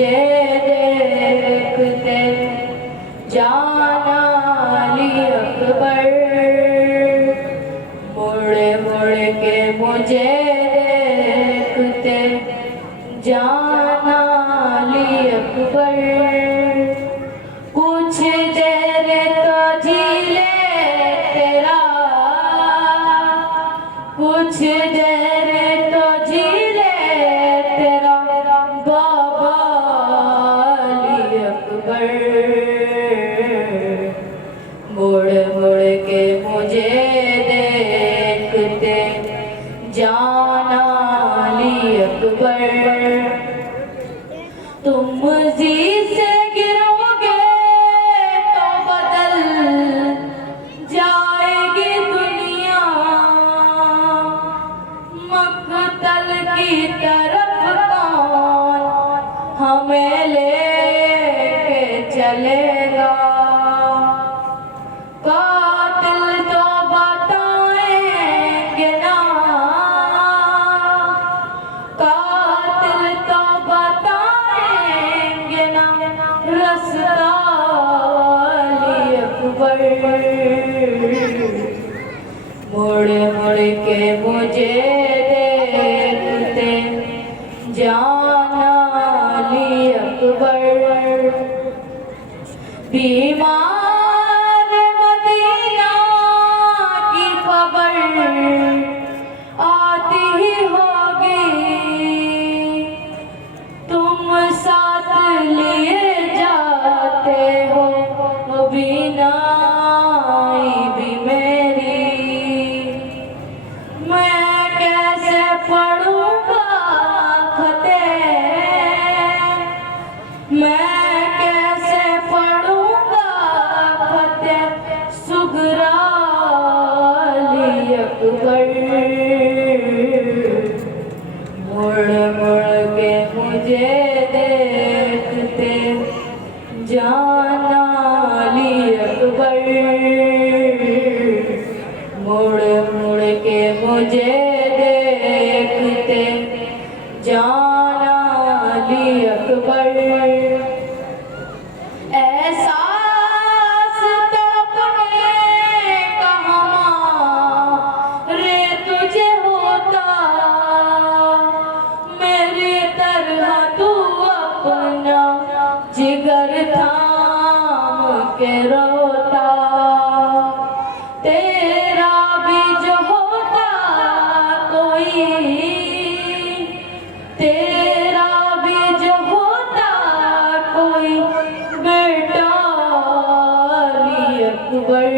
مجھے دیکھتے جان علی اکبر مڑ مڑ کے مجھے دیکھتے جان علی اکبر کچھ دیر تو جی لے تیرا کچھ دیر تو جی لے تیرا بابا علی اکبر مڑ مڑ کے مجھے دیکھتے جان علی اکبر تم مجھے سے گرو گے تو بدل جائے گی دنیا مقتل کی طرف کون ہمیں لے کے چلے گا قاتل تو بتائیں گے نا قاتل تو بتائیں گے نا رستا علی اکبر مڑ مڑ کے مجھے دیکھتے جان علی اکبر بیمار مدینہ کی خبر آتی ہی ہوگی تم ساتھ لیے جاتے ہو بینائی بھی میری میں کیسے پڑھوں گا فتح میں کیسے پڑھوں گا فتح سغرا علی اکبر مڑ مڑ کے مجھے دیکھتے جان علی اکبر مڑ مڑ کے مجھے دیکھتے جان علی اکبر احساس تو اپنے کا ہمارے تجھے ہوتا میری طرح تو اپنا جگر تھام کے روتا تیرا بھی جو ہوتا کوئی تیرا بھی جو ہوتا کوئی بیٹا علی اکبر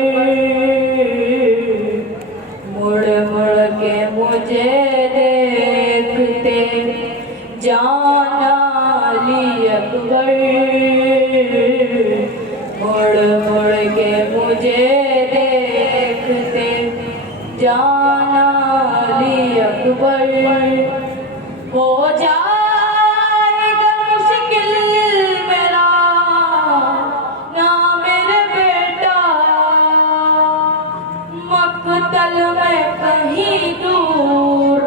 مڑ مڑ کے مجھے دیکھتے جان علی اکبر مڑ مڑ کے مجھے دیکھتے جان علی اکبر ہو جائے گا مشکل میرا نہ میرے بیٹا مقتل میں کہیں دور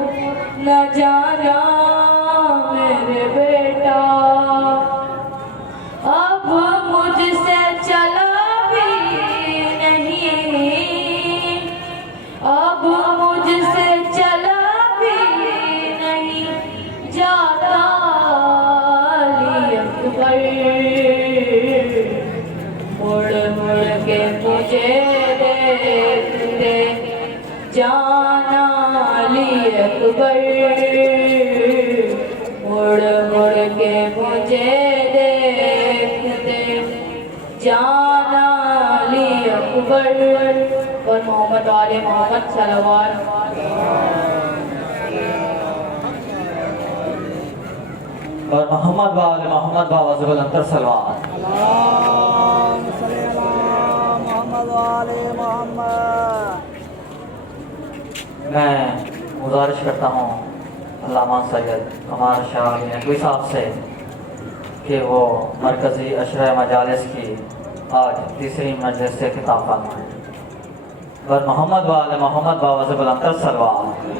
نہ جانا میرے بیٹا اب مجھ سے چلا بھی نہیں اب مجھ سے چلا بھی نہیں جاتا علی اکبر مڑ مڑ کے مجھے دیکھتے جان علی اکبر مڑ مڑ کے مجھے دیکھتے جان علی اکبر اور محمد والے محمد صلوات اور محمد والے محمد بابا زبل انتر صلوات اللہم صلی اللہ محمد والے محمد میں گزارش کرتا ہوں علامہ سید قمار شاہ نقوی صاحب سے کہ وہ مرکزی عشرہ مجالس کی آج تیسری مجلس سے خطاب فرمائیں اور محمد والے محمد بابا سے بلندر صلوات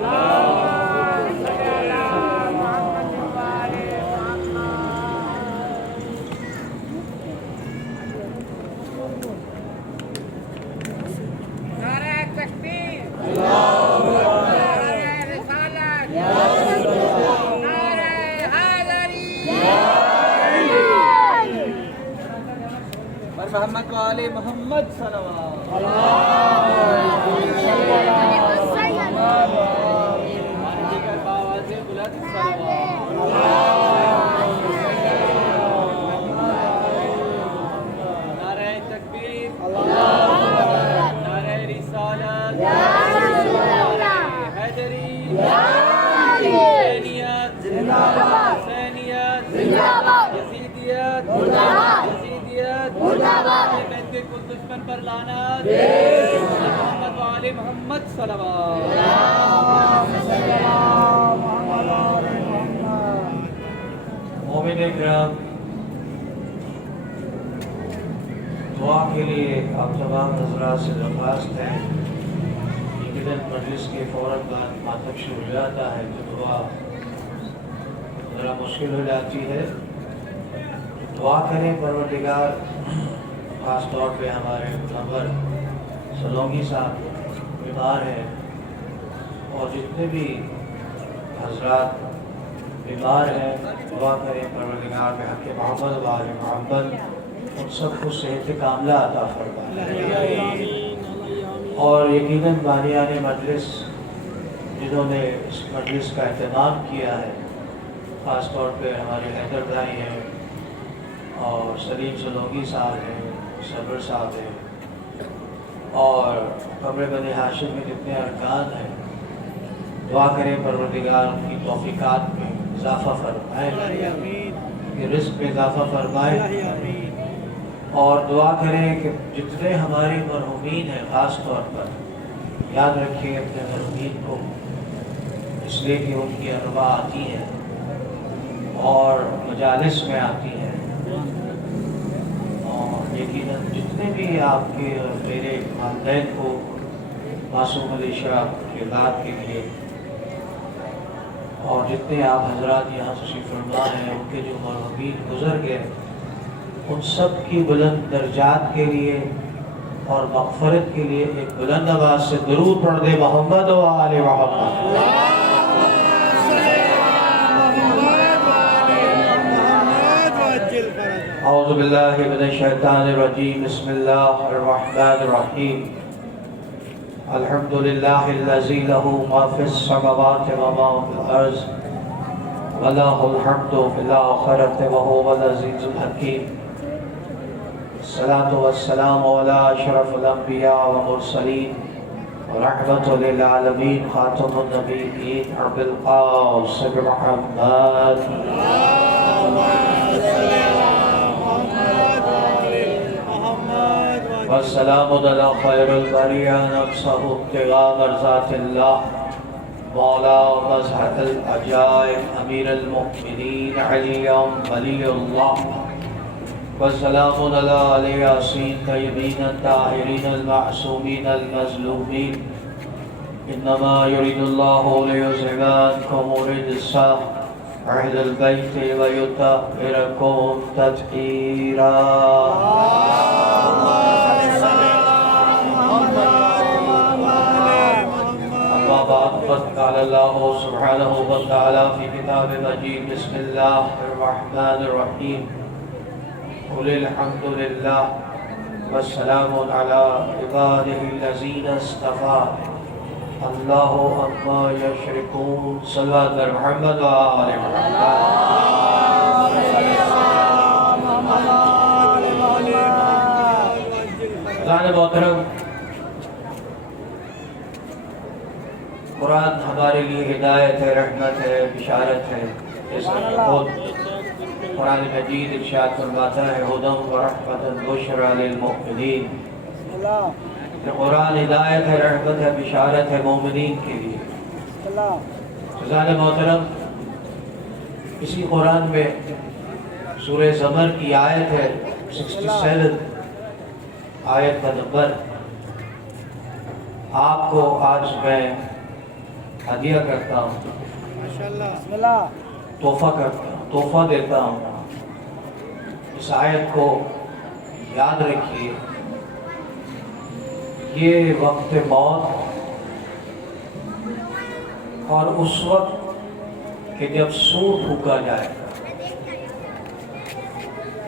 محمد وآل محمد صلوات نعرہ تکبیر، نعرہ رسالت، حیدری، حسینیت، حسینیت، یزیدیت، یزیدیت، بیت کے کل دشمن پر لعنت، محمد وآل محمد صلوات۔ مومن اکرام، دعا کے لیے آپ تمام حضرات سے درخواست ہے، یقیناً مجلس کے فوراً بعد ماتم شروع ہو جاتا ہے تو دعا ذرا مشکل ہو جاتی ہے۔ دعا کریں پروردگار، خاص طور پہ ہمارے منور سلونگی صاحب بیمار ہیں، اور جتنے بھی حضرات بیمار ہیں دعا کریں پروردگار میں حق محمد و آل محمد ان سب کو صحت کاملہ عطا فرمائے، اور یقیناً بانیان مجلس جنہوں نے اس مجلس کا اہتمام کیا ہے، خاص طور پہ ہمارے حیدر بھائی ہیں اور سلیم سلونگی صاحب ہیں، سرور صاحب ہیں، اور قمر بنی ہاشم میں جتنے ارکان ہیں، دعا کریں پروردگار ان کی توفیقات میں اضافہ فرمائے، کہ رزق میں اضافہ فرمائے، اور دعا کریں کہ جتنے ہمارے مرحومین ہیں خاص طور پر یاد رکھیں اپنے مرحومین کو، اس لیے کہ ان کی ارواح آتی ہے اور مجالس میں آتی ہے، اور یقیناً جتنے بھی آپ کے اور میرے والدین کو معصوم علی شاہ کے ذات کے لیے، اور جتنے آپ حضرات یہاں تشریف فرما ہیں ان کے جو مرحومین گزر گئے، ان سب کی بلند درجات کے لیے اور مغفرت کے لیے ایک بلند آواز سے درود پڑھ دے محمد و آل محمد۔ اعوذ باللہ من الشیطان الرجیم، بسم اللہ الرحمن الرحیم، الحمد للہ الذی لہ ما فی السماوات و ما فی الارض ولہ الحمد فی الآخرۃ وہو العزیز الحکیم۔ الصلاة والسلام علی اشرف الانبیاء والمرسلین ورحمۃ للعالمین، خاتم النبیین ابی القاسم محمد۔ والسلام علی خیر البریہ نفسہ ابتغاء مرضات اللہ، مولا مظہر العجائب امیر المؤمنین علی ولی اللہ، والسلام علی یاسین طیبین الطاہرین المعصومین المظلومین، انما یرید اللہ لیذہب عنکم الرجس اہل البیت ویطہرکم تطہیرا۔ اما بعد فقد قال اللہ سبحانہ وتعالی فی کتاب مجید، بسم اللہ الرحمن الرحیم، قل الحمد للہ والسلام علی عبادہ الذین اصطفی، اللہ عما یشرکون، صلوات بر محمد و آل محمد۔ حضرات محترم، قرآن ہمارے لیے ہدایت ہے، رحمت ہے، بشارت ہے، جیسا کہ خود قرآن مجید ارشاد فرماتا ہے ھدی ورحمۃ وبشریٰ للمؤمنین، کہ قرآن ہدایت ہے، رحمت ہے، بشارت ہے مومنین کے لیے۔ حضرات محترم، اسی قرآن میں سورہ زمر کی آیت ہے 67 آیت کا نمبر، آپ کو آج میں ہدیہ کرتا ہوں، تحفہ کرتا ہوں، تحفہ دیتا ہوں۔ اس آیت کو یاد رکھیے، یہ وقت موت اور اس وقت کہ جب سور پھونکا جائے گا،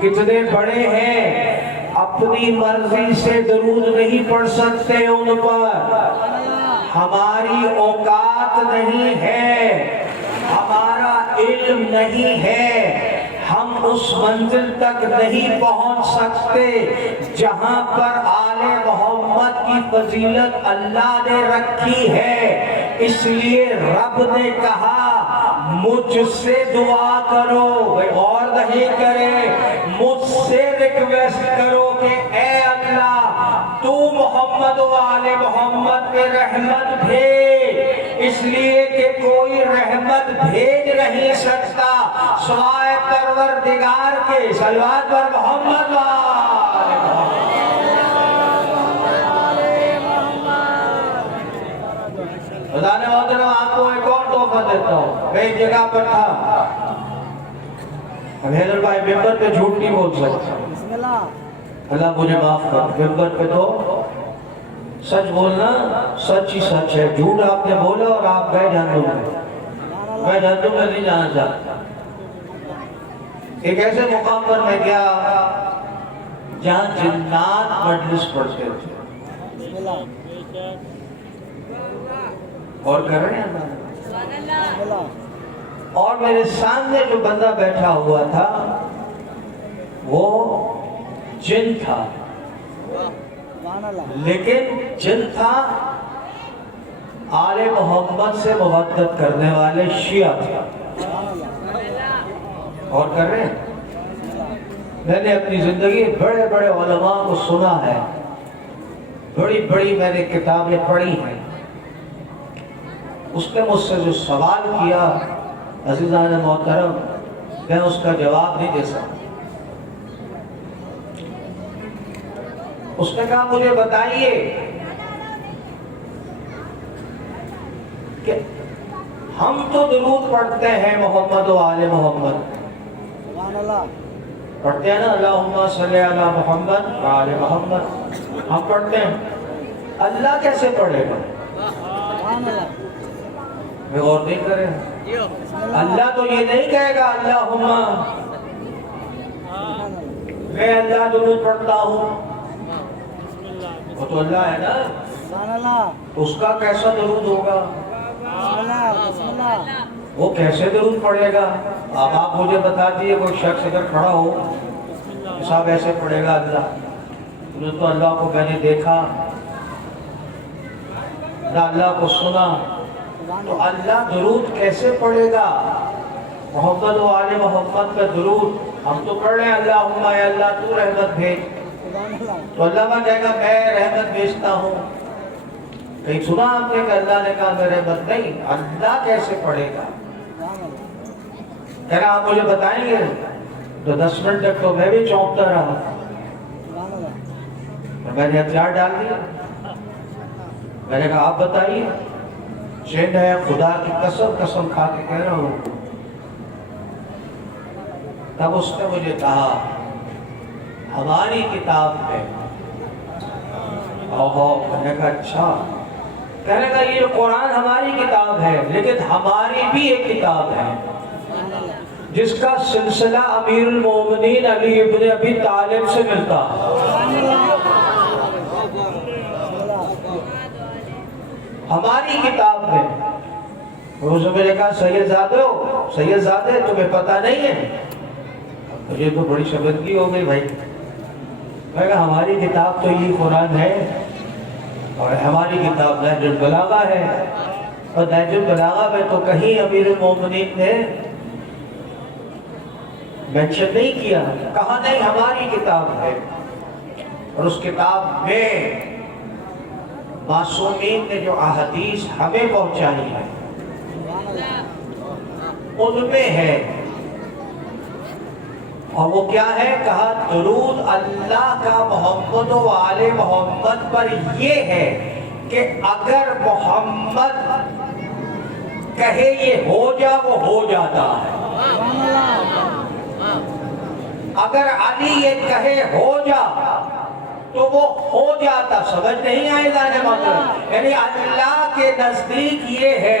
کتنے بڑے ہیں، اپنی مرضی سے درود نہیں پڑھ سکتے ان پر، ہماری اوقات نہیں ہے، ہمارا علم نہیں ہے، ہم اس منزل تک نہیں پہنچ سکتے جہاں پر آل محمد کی فضیلت اللہ نے رکھی ہے۔ اس لیے رب نے کہا مجھ سے دعا کرو، غور نہیں کرے، مجھ سے ریکویسٹ کرو کہ اے اللہ تو محمد و آل محمد پہ رحمت بھیج، اس لیے کہ کوئی رحمت بھیج نہیں سکتا سوائے پروردگار کے۔ صلوات پر محمد و آل محمد۔ خدا نے محترم آپ کو ایک اور تحفہ دیتا ہوں، میں ایک جگہ پر تھا، حیدر بھائی ممبر پہ جھوٹ نہیں بول سکتا، اللہ مجھے معاف کر، ممبر پہ تو سچ بولنا سچ ہی سچ ہے، جھوٹ آپ نے بولا اور آپ گئے جہنم میں، میں جہنم میں نہیں جانا چاہتا۔ ایک ایسے مقام پر میں گیا جہاں جنات مجلس پڑھتے تھے اور کر رہے ہیں، اور میرے سامنے جو بندہ بیٹھا ہوا تھا وہ جن تھا، لیکن جن تھا آل محمد سے محبت کرنے والے شیعہ تھے، اور کر رہے ہیں۔ میں نے اپنی زندگی بڑے بڑے علماء کو سنا ہے، بڑی بڑی میں نے کتابیں پڑھی ہیں، اس نے مجھ سے جو سوال کیا عزیزان محترم میں اس کا جواب نہیں دے سکتا۔ اس نے کہا مجھے بتائیے کہ ہم تو درود پڑھتے ہیں محمد و آل محمد، پڑھتے ہیں نا اللہم صلی علی محمد و آل محمد، ہم پڑھتے ہیں، اللہ کیسے پڑھے گا؟ میں غور نہیں کرے، اللہ تو یہ نہیں کہے گا اللہم میں اللہ درود پڑھتا ہوں، وہ تو اللہ ہے نا، اس کا کیسا درود ہوگا، وہ کیسے درود پڑھے گا؟ اب آپ مجھے بتا دیئے کوئی شخص اگر کھڑا ہو صاحب ایسے پڑھے گا اللہ، انہوں تو اللہ کو میں نے دیکھا نہ اللہ کو سنا، تو اللہ درود کیسے پڑھے گا؟ محمد و آل محمد کا درود ہم تو پڑھ رہے ہیں اللہم اے اللہ تو رحمت بھیج، تو اللہ کہے گا میں رحمت بھیجتا ہوں، کہیں سنا آپ نے کہ اللہ نے کہا میں رحمت نہیں، اللہ کیسے پڑھے گا؟ کہہ رہا آپ مجھے بتائیں گے؟ تو 10 منٹ تک تو میں بھی چونکتا رہا، اور میں نے ہتھیار ڈال دیا، میں نے کہا آپ بتائیے، جن ہے خدا کی قسم کھا کے کہہ رہا ہوں۔ تب اس نے مجھے کہا ہماری کتاب میں، میں نے کہا اچھا، کہنے کا یہ قرآن ہماری کتاب ہے لیکن ہماری بھی ایک کتاب ہے جس کا سلسلہ امیر المومنین علی ابن ابی طالب سے ملتا ہماری کتاب میں۔ اس نے مجھے کہا سید زادے تمہیں پتہ نہیں ہے؟ مجھے تو بڑی شرمندگی ہو گئی بھائی، میں کہا ہماری کتاب تو یہ قرآن ہے اور ہماری کتاب نہج البلاغہ ہے، اور نہج البلاغہ میں تو کہیں امیر المومنین نے مینشن نہیں کیا، کہا نہیں ہماری کتاب ہے، اور اس کتاب میں معصومین نے جو احادیث ہمیں پہنچائی ہے ان میں ہے، اور وہ کیا ہے؟ کہا درود اللہ کا محمد و آل محمد پر یہ ہے کہ اگر محمد کہے یہ ہو جا وہ ہو جاتا ہے، اگر علی یہ کہے ہو جا تو وہ ہو جاتا۔ سمجھ نہیں آئے گا، یعنی اللہ کے نزدیک یہ ہے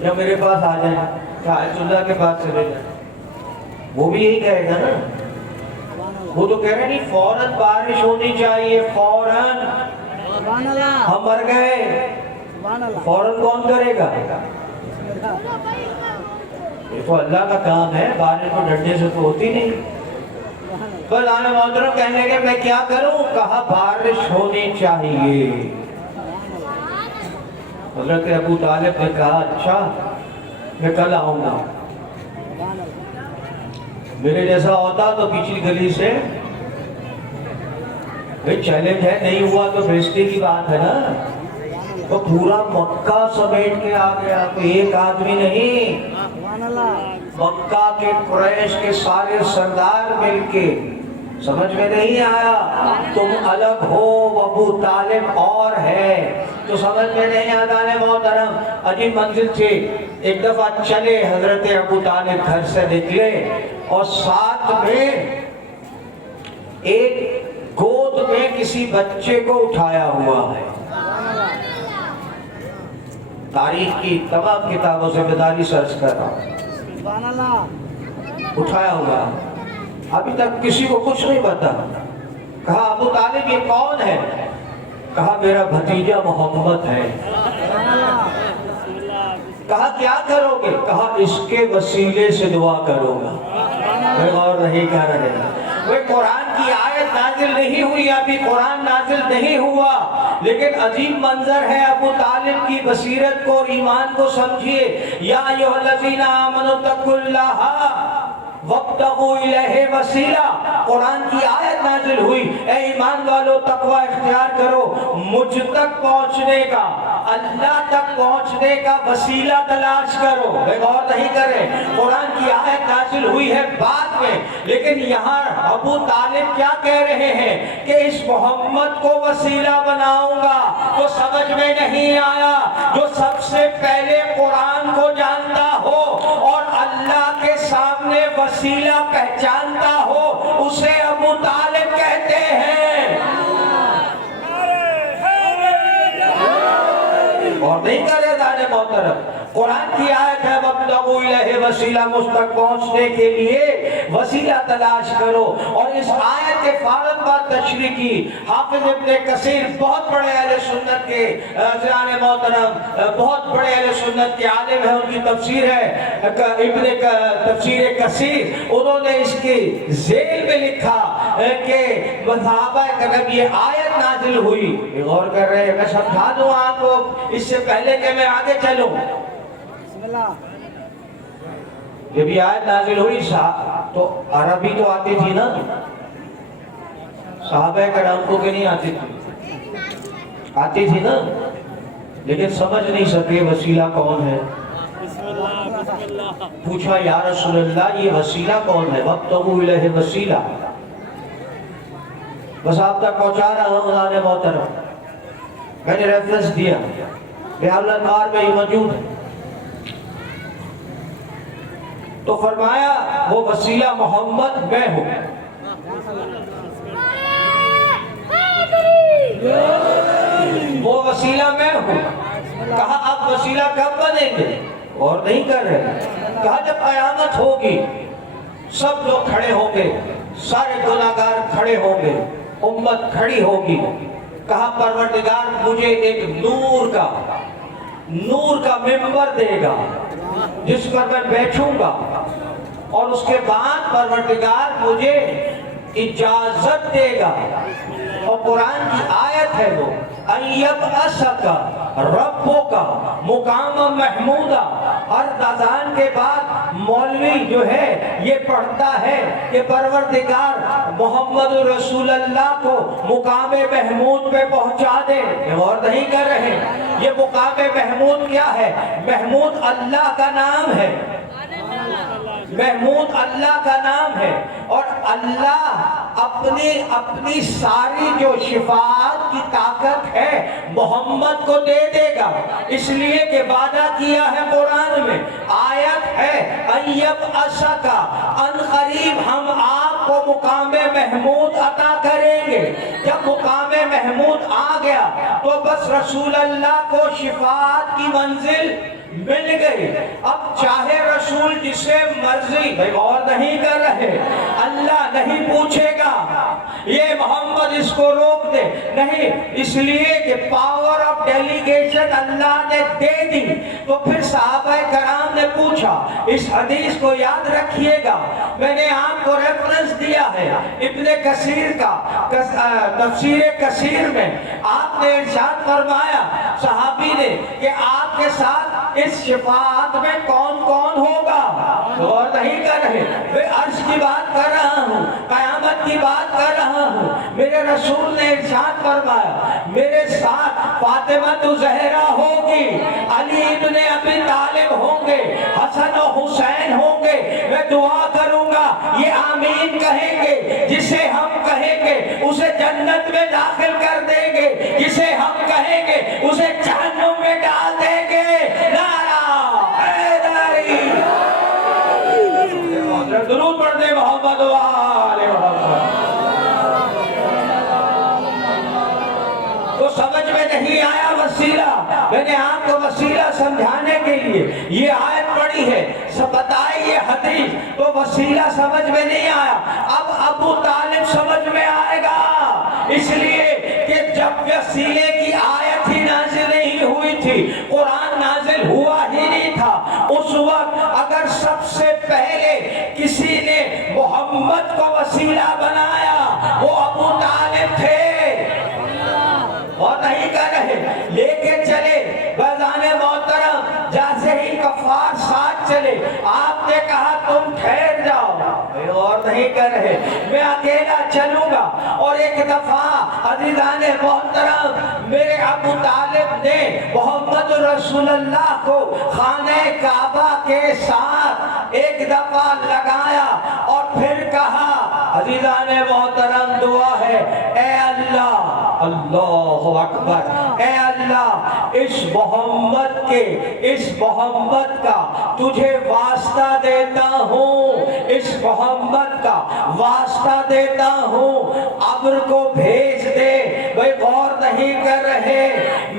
یا میرے پاس آ جائیں یا آیت اللہ کے پاس چلے جائیں. وہ بھی یہی کہے گا نا. وہ تو کہہ رہے نہیں فوراً بارش ہونی چاہیے, فوراً. ہم مر گئے, فوراً کون کرے گا؟ یہ تو اللہ کا کام ہے, بارش کو ڈنڈے سے تو ہوتی نہیں. بس آنے محترم کہنے لگے میں کیا کروں؟ کہا بارش ہونی چاہیے. حضرت ابو طالب نے کہا اچھا میں کل آؤں گا. میرے جیسا ہوتا تو پچھلی گلی سے چیلنج ہے, نہیں ہوا تو بھیجنے کی بات ہے نا. تو پورا مکہ سمیٹ کے آ گیا, تو ایک آدمی نہیں, مکہ کے قریش کے سارے سردار مل کے. سمجھ میں نہیں آیا؟ تم الگ ہو, ابو طالب اور ہے, تو سمجھ میں نہیں آتا ہے محترم. عجیب منزل تھی. ایک دفعہ چلے حضرت ابو طالب گھر سے نکلے اور ساتھ میں ایک گود میں کسی بچے کو اٹھایا ہوا ہے. تاریخ کی تمام کتابوں سے بیداری سرچ کر رہا ہوں. اٹھایا ہوا, ابھی تک کسی کو کچھ نہیں پتا. کہا ابو طالب یہ کون ہے؟ کہا میرا بھتیجا محمد ہے. کہا کیا کرو گے؟ کہا اس کے وسیلے سے دعا کروں گا. میں غور نہیں کر رہے. وہ قرآن کی آیت نازل نہیں ہوئی, ابھی قرآن نازل نہیں ہوا, لیکن عجیب منظر ہے. ابو طالب کی بصیرت کو اور ایمان کو سمجھیے. یا ایھا الذین آمنوا اتقوا اللہ وابتغوا الیہ وسیلہ. قرآن کی آیت نازل ہوئی, اے ایمان والو تقوی اختیار کرو, مجھ تک پہنچنے کا, اللہ تک پہنچنے کا وسیلہ تلاش کرو. غور نہیں کرے, قرآن کی آیت نازل ہوئی ہے بعد میں, لیکن یہاں ابو طالب کیا کہہ رہے ہیں کہ اس محمد کو وسیلہ بناؤں گا. تو سمجھ میں نہیں آیا, جو سب سے پہلے قرآن کو جانتا ہو اور اللہ کے سامنے وسیلہ پہچانتا ہو, اسے ابو طالب کہتے ہیں. اور نہیں کرے دانے محترم, قرآن کی آیت ہے وابتغوا الیہ وسیلہ, مجھ تک پہنچنے کے لیے وسیلہ تلاش کرو. اور اس آیت کے فوراً بعد تشریح کی حافظ ابن کثیر, بہت بڑے اہل سنت کے عزیزان محترم, بہت بڑے اہل سنت کے عالم ہیں, ان کی تفسیر ہے تفسیر کثیر. انہوں نے اس کی ذیل میں لکھا کہ صحابہ کرام یہ آیت نازل ہوئی. غور کر رہے ہیں, میں سمجھا دوں آپ کو اس سے پہلے کہ میں آگے چلوں. جب یہ آیت نازل ہوئی تو عربی تو آتی تھی نا, صحابہ کرام کو کہ نہیں آتی تھی؟ آتی تھی نا, لیکن سمجھ نہیں سکے وسیلہ کون ہے. پوچھا یا رسول اللہ یہ وسیلہ کون ہے؟ وابتغوا الیہ وسیلہ. بس آپ تک پہنچا رہا ہوں خدا محترم. میں نے ریفرنس دیا, بحال الانوار میں یہ موجود ہے. تو فرمایا وہ وسیلہ محمد میں ہوں. وہ وسیلہ میں ہوں. کہا اب وسیلہ کب بنیں گے؟ اور نہیں کر رہے. کہا جب قیامت ہوگی, سب لوگ کھڑے ہوں گے, سارے گناہگار کھڑے ہوں گے, امت کھڑی ہوگی. کہا پروردگار مجھے ایک نور کا ممبر دے گا جس پر میں بیٹھوں گا, اور اس کے بعد پروردگار مجھے اجازت دے گا. اور قرآن کی آیت ہے وہ اَيَبْعَثَكَ رَبُّكَ مقام محمودہ. ہر اذان کے بعد مولوی جو ہے یہ پڑھتا ہے کہ پروردگار محمد رسول اللہ کو مقام محمود پہ پہنچا دے. غور نہیں کر رہے, یہ مقام محمود کیا ہے؟ محمود اللہ کا نام ہے. محمود اللہ کا نام ہے, اور اللہ اپنی ساری جو شفاعت کی طاقت ہے محمد کو دے دے گا. اس لیے کہ وعدہ کیا ہے قرآن میں, آیت ہے اَيَبْعَثَكَ, ان قریب ہم آپ کو مقام محمود عطا کریں گے. جب مقام محمود آ گیا تو بس رسول اللہ کو شفاعت کی منزل مل گئی. اب چاہے رسول جسے مرضی، بھائی غور نہیں کر رہے، اللہ نہیں پوچھے گا یہ محمد اس کو روک دے، نہیں، اس لیے کہ پاور آف ڈیلیگیشن اللہ نے دے دی. تو پھر صحابہ کرام نے پوچھا. اس حدیث کو یاد رکھیے گا، میں نے آپ کو ریفرنس دیا ہے ابن کثیر کا تفسیر کثیر میں. آپ نے ارشاد فرمایا صحابی نے کہ آپ کے ساتھ اس شفاعت میں کون کون ہوگا؟ غور نہیں کر رہے، میں عرش کی بات کر رہا ہوں، قیامت کی بات کر رہا ہوں. میرے رسول نے ارشاد فرمایا میرے ساتھ فاطمہ زہرا ہوگی، علی ابن ابی طالب ہوں گے، حسن و حسین ہوں گے. میں دعا کروں گا یہ آمین کہیں گے، جسے ہم کہیں گے اسے جنت میں داخل کر دیں گے، جسے ہم کہیں گے اسے جہنم میں ڈال دیں گے. نعرہ حیدری. درود پڑھ دے محمد و آل محمد. تو سمجھ میں نہیں آیا وسیلہ، میں نے آپ کو وسیلہ سمجھانے کے لیے یہ آیت پڑھی ہے، سب بتائے یہ حدیث، تو وسیلہ سمجھ میں نہیں آیا. اب ابو طالب سمجھ میں آئے گا، اس لیے کہ جب وسیلے کی آیت ہی نازل نہیں ہوئی تھی، قرآن نازل ہوا ہی نہیں تھا، اس وقت اگر سب سے پہلے کسی نے محمد کو وسیلہ بنایا وہ ابو طالب تھے. اور نہیں کر رہے، لے کے چلے بزان محترم، جیسے ہی کفار ساتھ چلے آپ نے کہا تم ٹھہر جاؤ. اور نہیں کر رہے، میں اکیلا چلوں گا. اور ایک دفعہ عزیزان محترم میرے ابو طالب نے محمد رسول اللہ کو خانہ کعبہ کے ساتھ ایک دفعہ لگایا اور پھر کہا عزیزان محترم دعا ہے، اے اللہ، اللہ اکبر، اے اللہ اس محمد کا تجھے واسطہ دیتا ہوں، اس محمد کا واسطہ دیتا ہوں، ابر کو بھیج دے. بھئی غور نہیں کر رہے،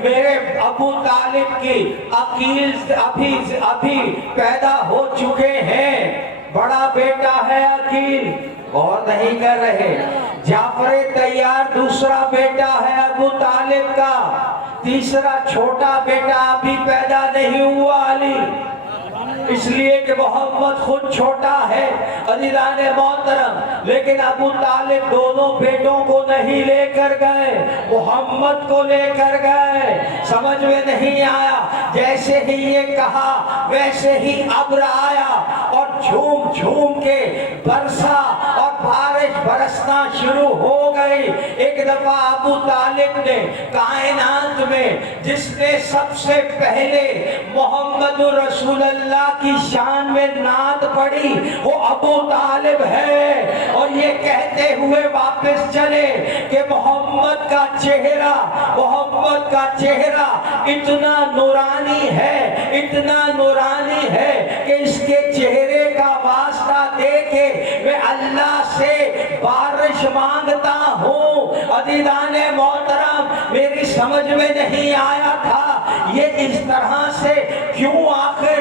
میرے ابو طالب کی عقیل ابھی پیدا ہو چکے ہیں، بڑا بیٹا ہے عقیل. غور نہیں کر رہے، جعفر طیار دوسرا بیٹا ہے ابو طالب کا، تیسرا چھوٹا بیٹا ابھی پیدا نہیں ہوا علی، اس لیے کہ محمد خود چھوٹا ہے. عزیزان محترم لیکن ابو طالب دونوں بیٹوں کو نہیں لے کر گئے، محمد کو لے کر گئے. سمجھ میں نہیں آیا، جیسے ہی یہ کہا ویسے ہی ابر آیا اور جھوم جھوم کے برسا اور بارش برسنا شروع ہو گئی. ایک دفعہ ابو طالب نے کائنات میں جس نے سب سے پہلے محمد رسول اللہ کی شان میں نعت پڑھی وہ ابو طالب ہے. اور یہ کہتے ہوئے واپس چلے کہ محمد کا چہرہ اتنا نورانی ہے، اتنا نورانی ہے کہ اس کے چہرے کا واسطہ دے کے میں اللہ سے بارش مانگتا ہوں. عزیزان محترم میری سمجھ میں نہیں آیا تھا یہ اس طرح سے کیوں آخر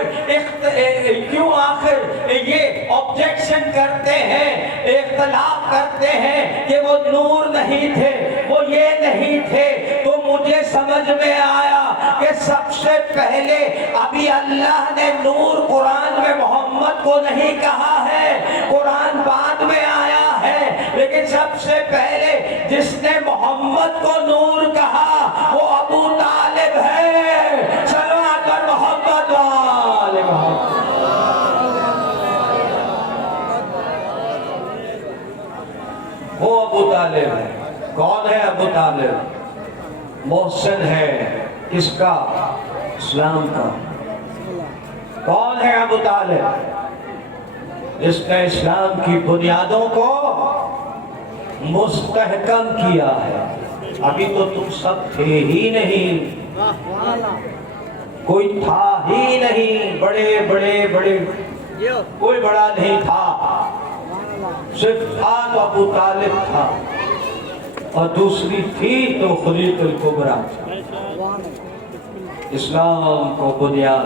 یہ آبجیکشن کرتے ہیں، اختلاف کرتے ہیں کہ وہ نور نہیں تھے، وہ یہ نہیں تھے. تو مجھے سمجھ میں آیا کہ سب سے پہلے ابھی اللہ نے نور قرآن میں محمد کو نہیں کہا ہے، قرآن بعد میں آیا ہے، لیکن سب سے پہلے جس نے محمد کو نور کہا وہ ابو طالب ہے. صلوات پر محمد والے محمد. وہ ابو طالب ہے. کون ہے ابو طالب؟ محسن ہے. کس کا؟ اسلام کا. کون ہے ابو طالب؟ جس نے اسلام کی بنیادوں کو مستحکم کیا ہے. ابھی تو تم سب تھے ہی نہیں، کوئی تھا ہی نہیں، بڑے کوئی بڑا نہیں تھا، صرف آج ابو طالب تھا اور دوسری تھی تو خدیجہ الکبریٰ. اسلام کو بنیاد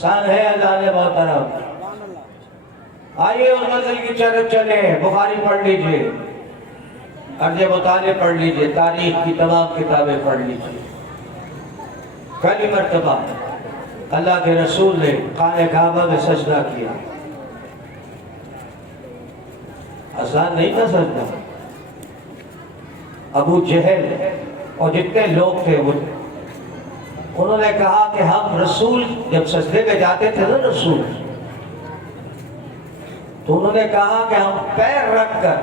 آسان ہے اذان محترم. آئیے اس منزل کی طرف چلیں. بخاری پڑھ لیجئے, ارض مطالعے پڑھ لیجئے, تاریخ کی تمام کتابیں پڑھ لیجئے. پہلی مرتبہ اللہ کے رسول نے خانہ کعبہ میں سجدہ کیا. آسان نہیں تھا سجدہ. ابو جہل اور جتنے لوگ تھے انہوں نے کہا کہ ہم رسول جب سجدے پہ جاتے تھے نا رسول, تو انہوں نے کہا کہ ہم پیر رکھ کر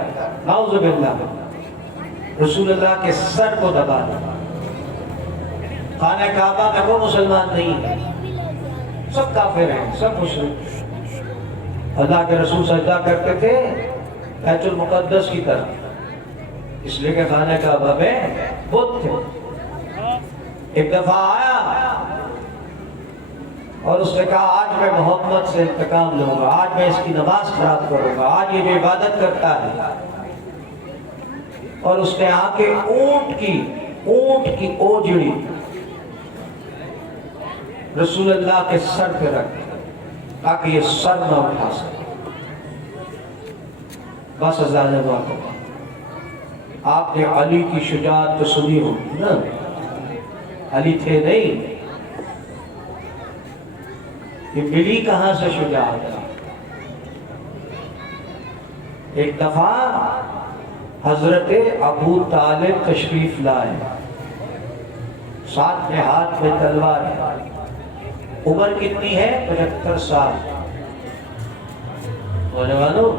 نعوذ باللہ رسول اللہ کے سر کو دبا دیں. خانہ کعبہ میں کوئی مسلمان نہیں ہے, سب کافر ہیں, سب مشرک. اللہ کے رسول سجدہ کرتے تھے بیت المقدس کی طرف, اس لیے کہ خانہ کعبہ میں بت تھے. ایک دفعہ آیا اور اس نے کہا آج میں محمد سے انتقام لوں گا, آج میں اس کی نماز خراب کروں گا, آج یہ جو عبادت کرتا ہے. اور اس نے آ کے اونٹ کی اوجڑی رسول اللہ کے سر پہ رکھ تاکہ یہ سر نہ اٹھا سکے. بس اذان محترم, آپ نے علی کی شجاعت تو سنی ہوگی نا, علی تھے نہیں, یہ ملی کہاں سے شجاعت. ایک دفعہ حضرت ابو طالب تشریف لائے, ساتھ میں ہاتھ میں تلوار ہے. عمر کتنی ہے؟ 75 سال. ہونے والوں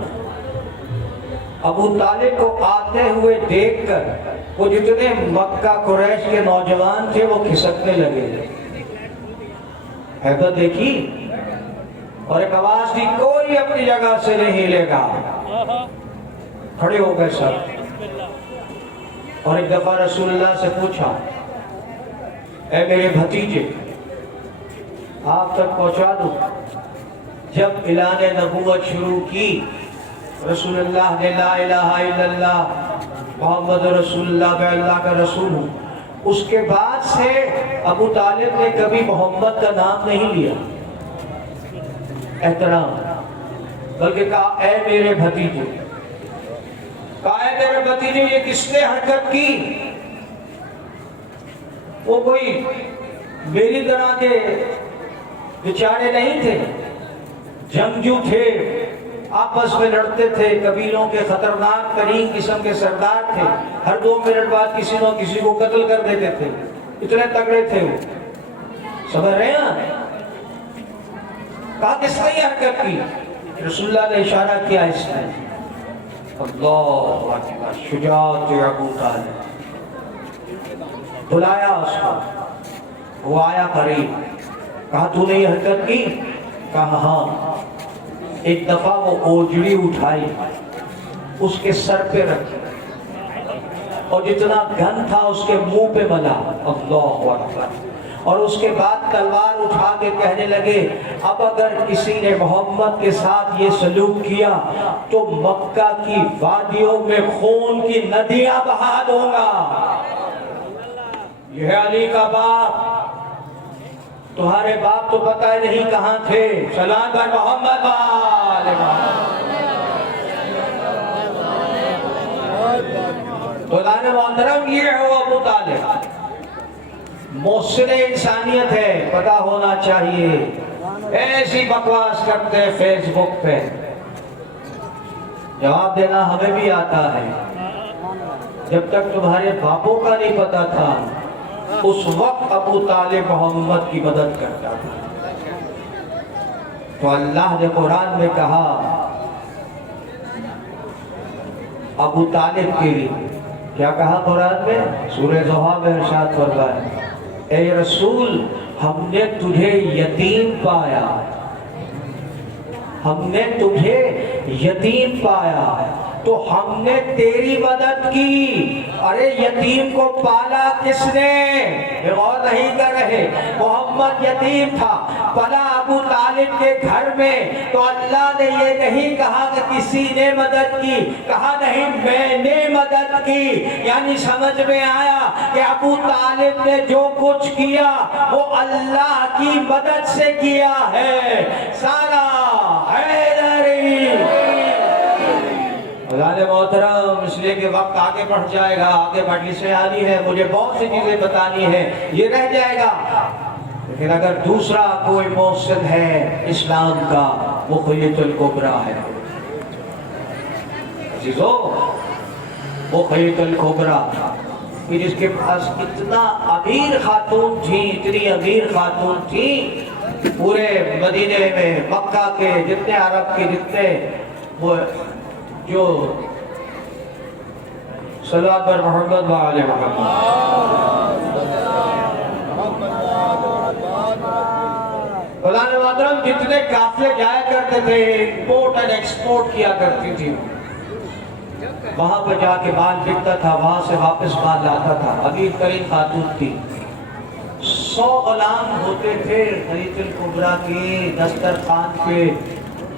ابو طالب کو آتے ہوئے دیکھ کر وہ جتنے مکہ قریش کے نوجوان تھے وہ کھسکنے لگے. حیبت دیکھی اور ایک آواز دی, کوئی اپنی جگہ سے نہیں ہلے گا. کھڑے ہو گئے سب. اور ایک دفعہ رسول اللہ سے پوچھا, اے میرے بھتیجے آپ تک پہنچا دوں. جب اعلان نبوت شروع کی رسول اللہ نے لا الہ الا اللہ محمد رسول اللہ میں اللہ کا رسول ہوں, اس کے بعد سے ابو طالب نے کبھی محمد کا نام نہیں لیا احترام, بلکہ کہا اے میرے بھتیجے. کہا اے میرے بھتیجے یہ کس نے حرکت کی؟ وہ کوئی میری طرح کے بیچارے نہیں تھے, جنگجو تھے, آپس میں لڑتے تھے, قبیلوں کے خطرناک ترین قسم کے سردار تھے. ہر 2 منٹ بعد کسی نہ کسی کو قتل کر دیتے تھے, اتنے تگڑے تھے وہ. سمجھ رہے ہیں؟ کہا کس نے یہ حرکت کی؟ رسول اللہ نے اشارہ کیا اس نے. اللہ اکبر, شجاعت ابو طالب. بلایا اس کو, وہ آیا قریب. کہا تو نے یہ حرکت کی؟ کہا ہاں. ایک دفعہ وہ اوجڑی اٹھائی, اس کے سر پہ رکھی اور جتنا گن تھا اس کے منہ پہ ملا. اللہ اکبر. اور اس کے بعد تلوار اٹھا کے کہنے لگے اب اگر کسی نے محمد کے ساتھ یہ سلوک کیا تو مکہ کی وادیوں میں خون کی ندیاں بہا دوں گا. یہ ہے علی کا باپ. تمہارے باپ تو پتہ نہیں کہاں تھے. سلام پر محمد تو لانے محترم یہ ہو ابو طالب. محسن انسانیت ہے, پتہ ہونا چاہیے. ایسی بکواس کرتے فیس بک پہ, جواب دینا ہمیں بھی آتا ہے. جب تک تمہارے باپوں کا نہیں پتا تھا اس وقت ابو طالب محمد کی مدد کرتا تھا. تو اللہ نے قرآن میں کہا ابو طالب کے لیے, کیا کہا قرآن میں؟ سورہ زحا میں ارشاد فرمایا اے رسول ہم نے تجھے یتیم پایا, ہم نے تجھے یتیم پایا تو ہم نے تیری مدد کی. ارے یتیم کو پالا کس نے؟ غور نہیں کر رہے. محمد یتیم تھا, پلا ابو طالب کے گھر میں تو اللہ نے یہ نہیں کہا کہ کسی نے مدد کی، کہا نہیں میں نے مدد کی، یعنی سمجھ میں آیا کہ ابو طالب نے جو کچھ کیا وہ اللہ کی مدد سے کیا ہے۔ سارا حیدری حضرات محترم، اس لیے کہ وقت آگے بڑھ جائے گا، آگے مجلس سے آنی ہے، مجھے بہت سی چیزیں بتانی ہے، یہ رہ جائے گا، لیکن اگر دوسرا کوئی محسن ہے اسلام کا وہ خلیۃ الکبریٰ ہے عزیزو، وہ خلیۃ الکبریٰ کہ جس کے پاس اتنا امیر خاتون تھی، اتنی امیر خاتون تھی، پورے مدینے میں مکہ کے جتنے عرب کے جتنے وہ جو صلوات پر محمد و آل محمد، قرآن محترم جتنے قافلے جایا کرتے تھے، امپورٹ اور ایکسپورٹ کیا کرتی تھی، وہاں پہ جا کے مال بکتا تھا، وہاں سے واپس مال لاتا تھا، امیر ترین خاتون تھی، 100 غلام ہوتے تھے خلیۃ الکبریٰ کے دسترخوان پہ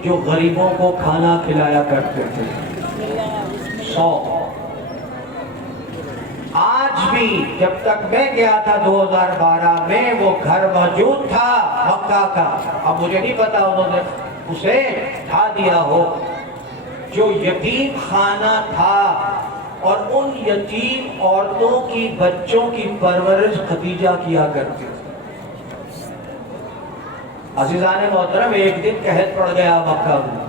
جو غریبوں کو کھانا کھلایا کرتے تھے، 100۔ آج بھی جب تک میں گیا تھا 2012 میں وہ گھر موجود تھا مکہ کا، اب مجھے نہیں پتا انہوں نے اسے ڈھا دیا ہو، جو یتیم خانہ تھا، اور ان یتیم عورتوں کی بچوں کی پرورش خدیجہ کیا کرتی تھی۔ عزیزان محترم، ایک دن قحط پڑ گیا مکہ میں،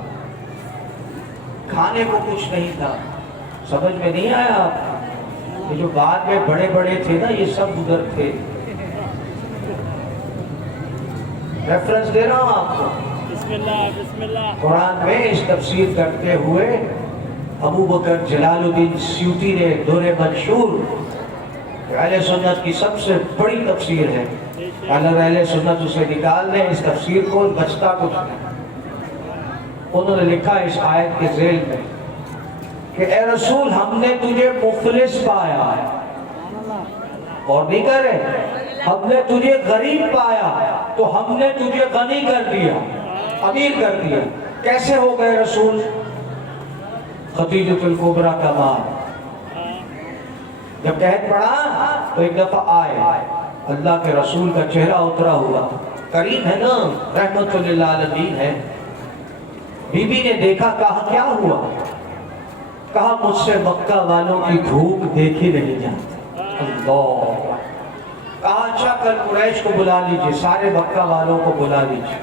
کھانے کو کچھ نہیں تھا، سمجھ میں نہیں آیا کہ جو بعد میں بڑے بڑے تھے نا یہ سب ادھر تھے، ریفرنس دے رہا ہوں آپ کو، بسم اللہ قرآن میں اس تفسیر کرتے ہوئے ابو بکر جلال الدین سیوطی نے دور منشور اہل سنت کی سب سے بڑی تفسیر ہے، اگر اہل سنت اسے نکال دیں اس تفسیر کو بچتا کچھ نہیں، انہوں نے لکھا اس آیت کے ذیل میں کہ اے رسول ہم نے تجھے مفلس پایا اور نہیں کر رہے، ہم نے تجھے غریب پایا تو ہم نے تجھے غنی کر دیا، امیر کر دیا۔ کیسے ہو گئے رسول؟ خدیجۃ الکبریٰ کا مال، جب قحط پڑا تو ایک دفعہ آئے، اللہ کے رسول کا چہرہ اترا ہوا، کریم ہے نا، رحمت للعالمین ہے، بی بی نے دیکھا، کہا کیا ہوا؟ کہا مجھ سے مکہ والوں کی دھوپ دیکھی نہیں جاتی۔ اللہ، کہا اچھا کل قریش کو بلا لیجئے، سارے مکہ والوں کو بلا لیجئے۔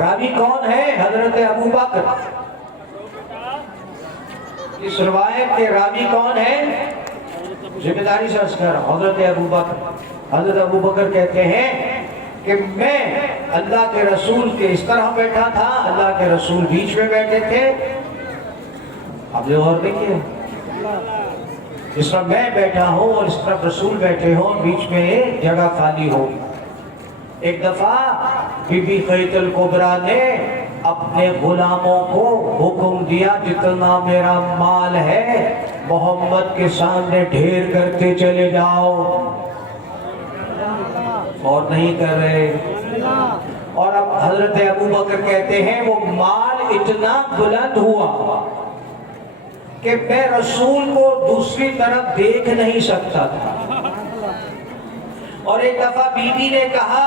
راوی کون ہے؟ حضرت ابو بکر، اس روایت کے راوی کون ہے؟ ذمہ داری سے عرض کر رہا ہوں، حضرت ابو بکر۔ حضرت ابو بکر کہتے ہیں کہ میں اللہ کے رسول کے اس طرح بیٹھا تھا، اللہ کے رسول بیچ میں بیٹھے تھے، اب جو اور دیکھیے اس طرح میں بیٹھا ہوں اور اس طرح رسول بیٹھے ہوں، بیچ میں ایک جگہ خالی ہو۔ ایک دفعہ بی بی خلیۃ الکبریٰ نے اپنے غلاموں کو حکم دیا جتنا میرا مال ہے محمد کے سامنے ڈھیر کرتے چلے جاؤ، اور نہیں کر رہے۔ اور اب حضرت ابو بکر کہتے ہیں وہ مال اتنا بلند ہوا کہ میں رسول کو دوسری طرف دیکھ نہیں سکتا تھا، اور ایک دفعہ بی بی نے کہا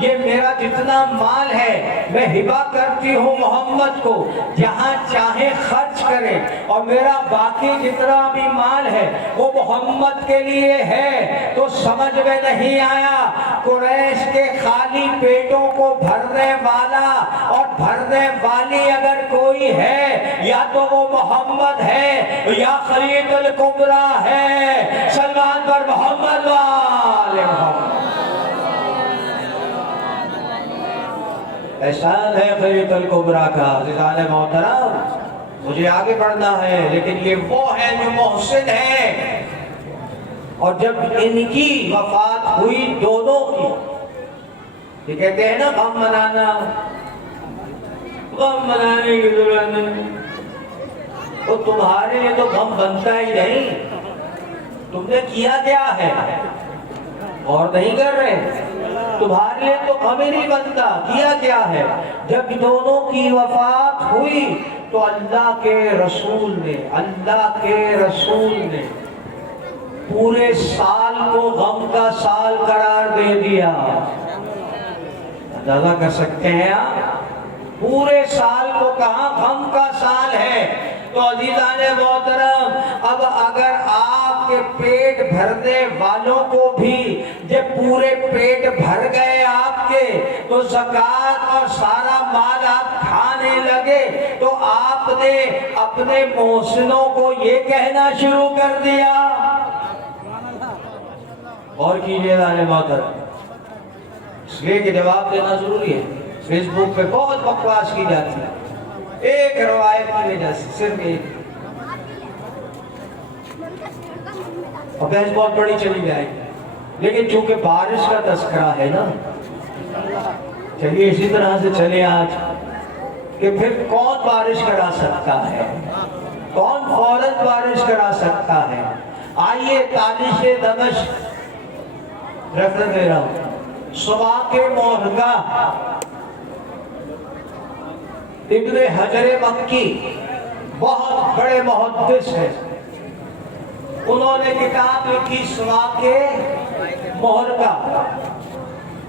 یہ میرا جتنا مال ہے میں ہبہ کرتی ہوں محمد کو، جہاں چاہے خرچ کرے، اور میرا باقی جتنا بھی مال ہے وہ محمد کے لیے ہے۔ تو سمجھ میں نہیں آیا قریش کے خالی پیٹوں کو بھرنے والا اور بھرنے والی اگر کوئی ہے یا تو وہ محمد ہے یا خلیۃ الکبریٰ ہے۔ سلمان پر محمد و آل محمد۔ احسان ہے خلیۃ الکبریٰ کا۔ عزیزان محترم، مجھے آگے بڑھنا ہے، لیکن یہ وہ ہے جو محسن ہے، اور جب ان کی وفات ہوئی دونوں کی، یہ کہتے ہیں نا غم منانا، غم منانے کی ضرورت نہیں، وہ تمہارے لیے تو غم بنتا ہی نہیں، تم نے کیا کیا ہے اور نہیں کر رہے۔ تمہارے لیے تو غم ہی نہیں بنتا. کیا کیا ہے؟ جب دونوں کی وفات ہوئی تو اللہ کے رسول نے پورے سال کو غم کا سال قرار دے دیا. اندازہ کر سکتے ہیں آپ؟ پورے سال کو کہاں غم کا سال ہے. تو عزیزان محترم، اب اگر آپ کے پیٹ بھرنے والوں کو بھی جب پورے پیٹ بھر گئے آپ کے تو زکوٰۃ اور سارا مال آپ کھانے لگے تو آپ نے اپنے محسنوں کو یہ کہنا شروع کر دیا. اور کیجیے عزیزان محترم، اس لیے کہ جواب دینا ضروری ہے. فیس بک پہ بہت بکواس کی جاتی ہے ایک روایت کی وجہ سے، صرف ایک، اور بحث بہت بڑی چلی جائے گی. لیکن چونکہ بارش کا تذکرہ ہے نا، چلیے اسی طرح سے چلے آج کہ پھر کون بارش کرا سکتا ہے، کون فوراً بارش کرا سکتا ہے. آئیے تاریخ دمشق ریفرنس دے رہا ہوں. سواق مہرگہ ابن حجر مکی بہت بڑے محدث ہیں، انہوں نے کتاب لکھی سواق مہرگہ،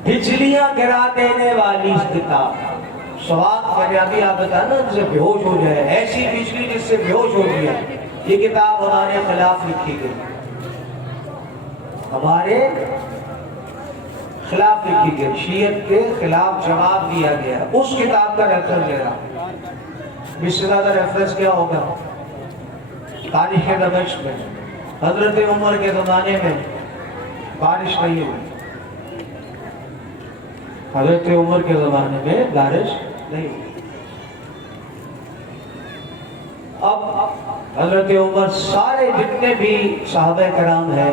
بجلیاں گرا دینے والی کتاب. سواق کامیابی آپ بتانا جسے بے ہوش ہو جائے، ایسی بجلی جس سے بے ہوش ہو گیا. یہ کتاب ہمارے خلاف لکھی گئی، ہمارے خلاف لکھی گئی، شیعت کے خلاف جواب دیا گیا. اس کتاب کا ریفرنس لے رہا ہوں. اس سے زیادہ ریفرنس کیا ہوگا؟ تاریخ دمشق میں حضرت عمر کے زمانے میں بارش نہیں ہوئی. حضرت عمر کے زمانے میں بارش نہیں ہوئی. اب حضرت عمر سارے جتنے بھی صحابہ کرام ہیں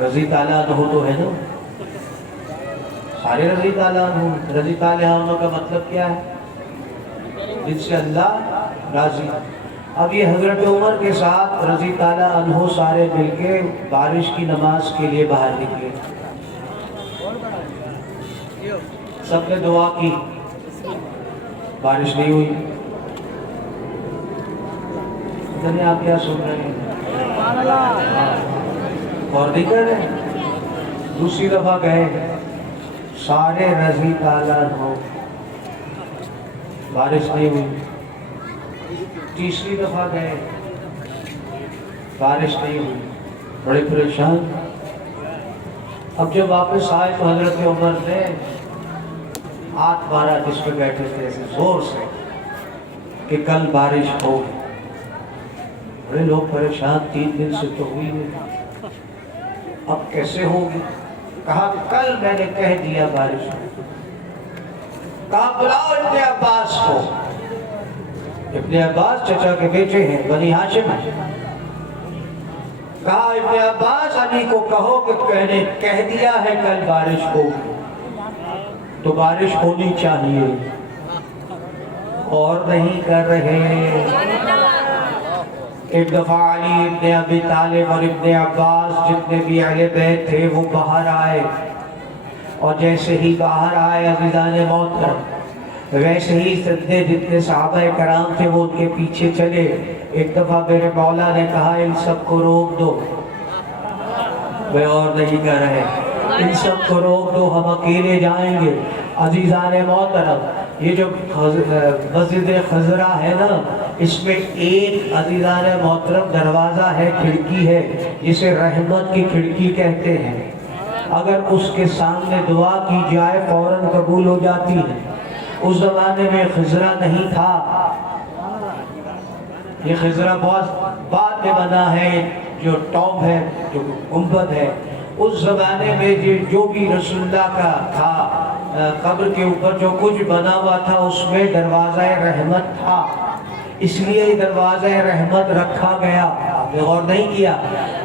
رضی تعالیٰ عنہ تو ہے نا، سارے رضی تعالیٰ عنہ. رضی تعالیٰ عنہ کا مطلب کیا ہے؟ جن سے اللہ راضی. اب یہ حضرت عمر کے ساتھ رضی تعالیٰ عنہ سارے مل کے بارش کی نماز کے لیے باہر نکلے. سب نے دعا کی، بارش نہیں ہوئی. پتہ نہیں آپ کیا سن رہے ہیں اور نہیں کر رہے. دوسری دفعہ گئے سارے رضی تعالیٰ عنہ، بارش نہیں ہوئی. تیسری دفعہ گئے، بارش نہیں ہوئی، بڑے پریشان. اب جب واپس آئے تو حضرت عمر نے ہاتھ مارا جس پہ بیٹھے تھے ایسے زور سے کہ کل بارش ہوگی. بڑے لوگ پریشان، 3 دن سے تو ہوئی نہیں، اب کیسے ہوگی؟ کہا کل میں نے کہہ دیا بارش ہوگی. کہا بلاؤ ابن عباس کو. ابن عباس چچا کے بیٹے ہیں، بنی ہاشم. کہا ابن عباس علی کو کہو کہ کہہ دیا ہے کل بارش ہوگی تو بارش ہونی چاہیے، اور نہیں کر رہے. ایک دفعہ علی ابن ابی طالب اور ابن عباس جتنے بھی اہل بیت تھے وہ باہر آئے، اور جیسے ہی باہر آئے عزیزان محترم ویسے ہی جتنے صحابہ کرام تھے وہ ان کے پیچھے چلے. ایک دفعہ میرے مولا نے کہا ان سب کو روک دو، وہ اور نہیں کر رہے، ان سب کو روک دو، ہم اکیلے جائیں گے. عزیزان محترم یہ جو مسجد خضرہ ہے نا، اس میں ایک عزیزان محترم دروازہ ہے، کھڑکی ہے جسے رحمت کی کھڑکی کہتے ہیں. اگر اس کے سامنے دعا کی جائے فوراً قبول ہو جاتی ہے. اس زمانے میں خضرہ نہیں تھا، یہ خضرہ بہت بعد میں بنا ہے، جو ٹوم ہے، جو گنبد ہے. اس زمانے میں جو بھی رسول اللہ کا تھا قبر کے اوپر جو کچھ بنا ہوا تھا اس میں دروازہ رحمت تھا، اس لیے دروازہ رحمت رکھا گیا. آپ نے غور نہیں کیا؟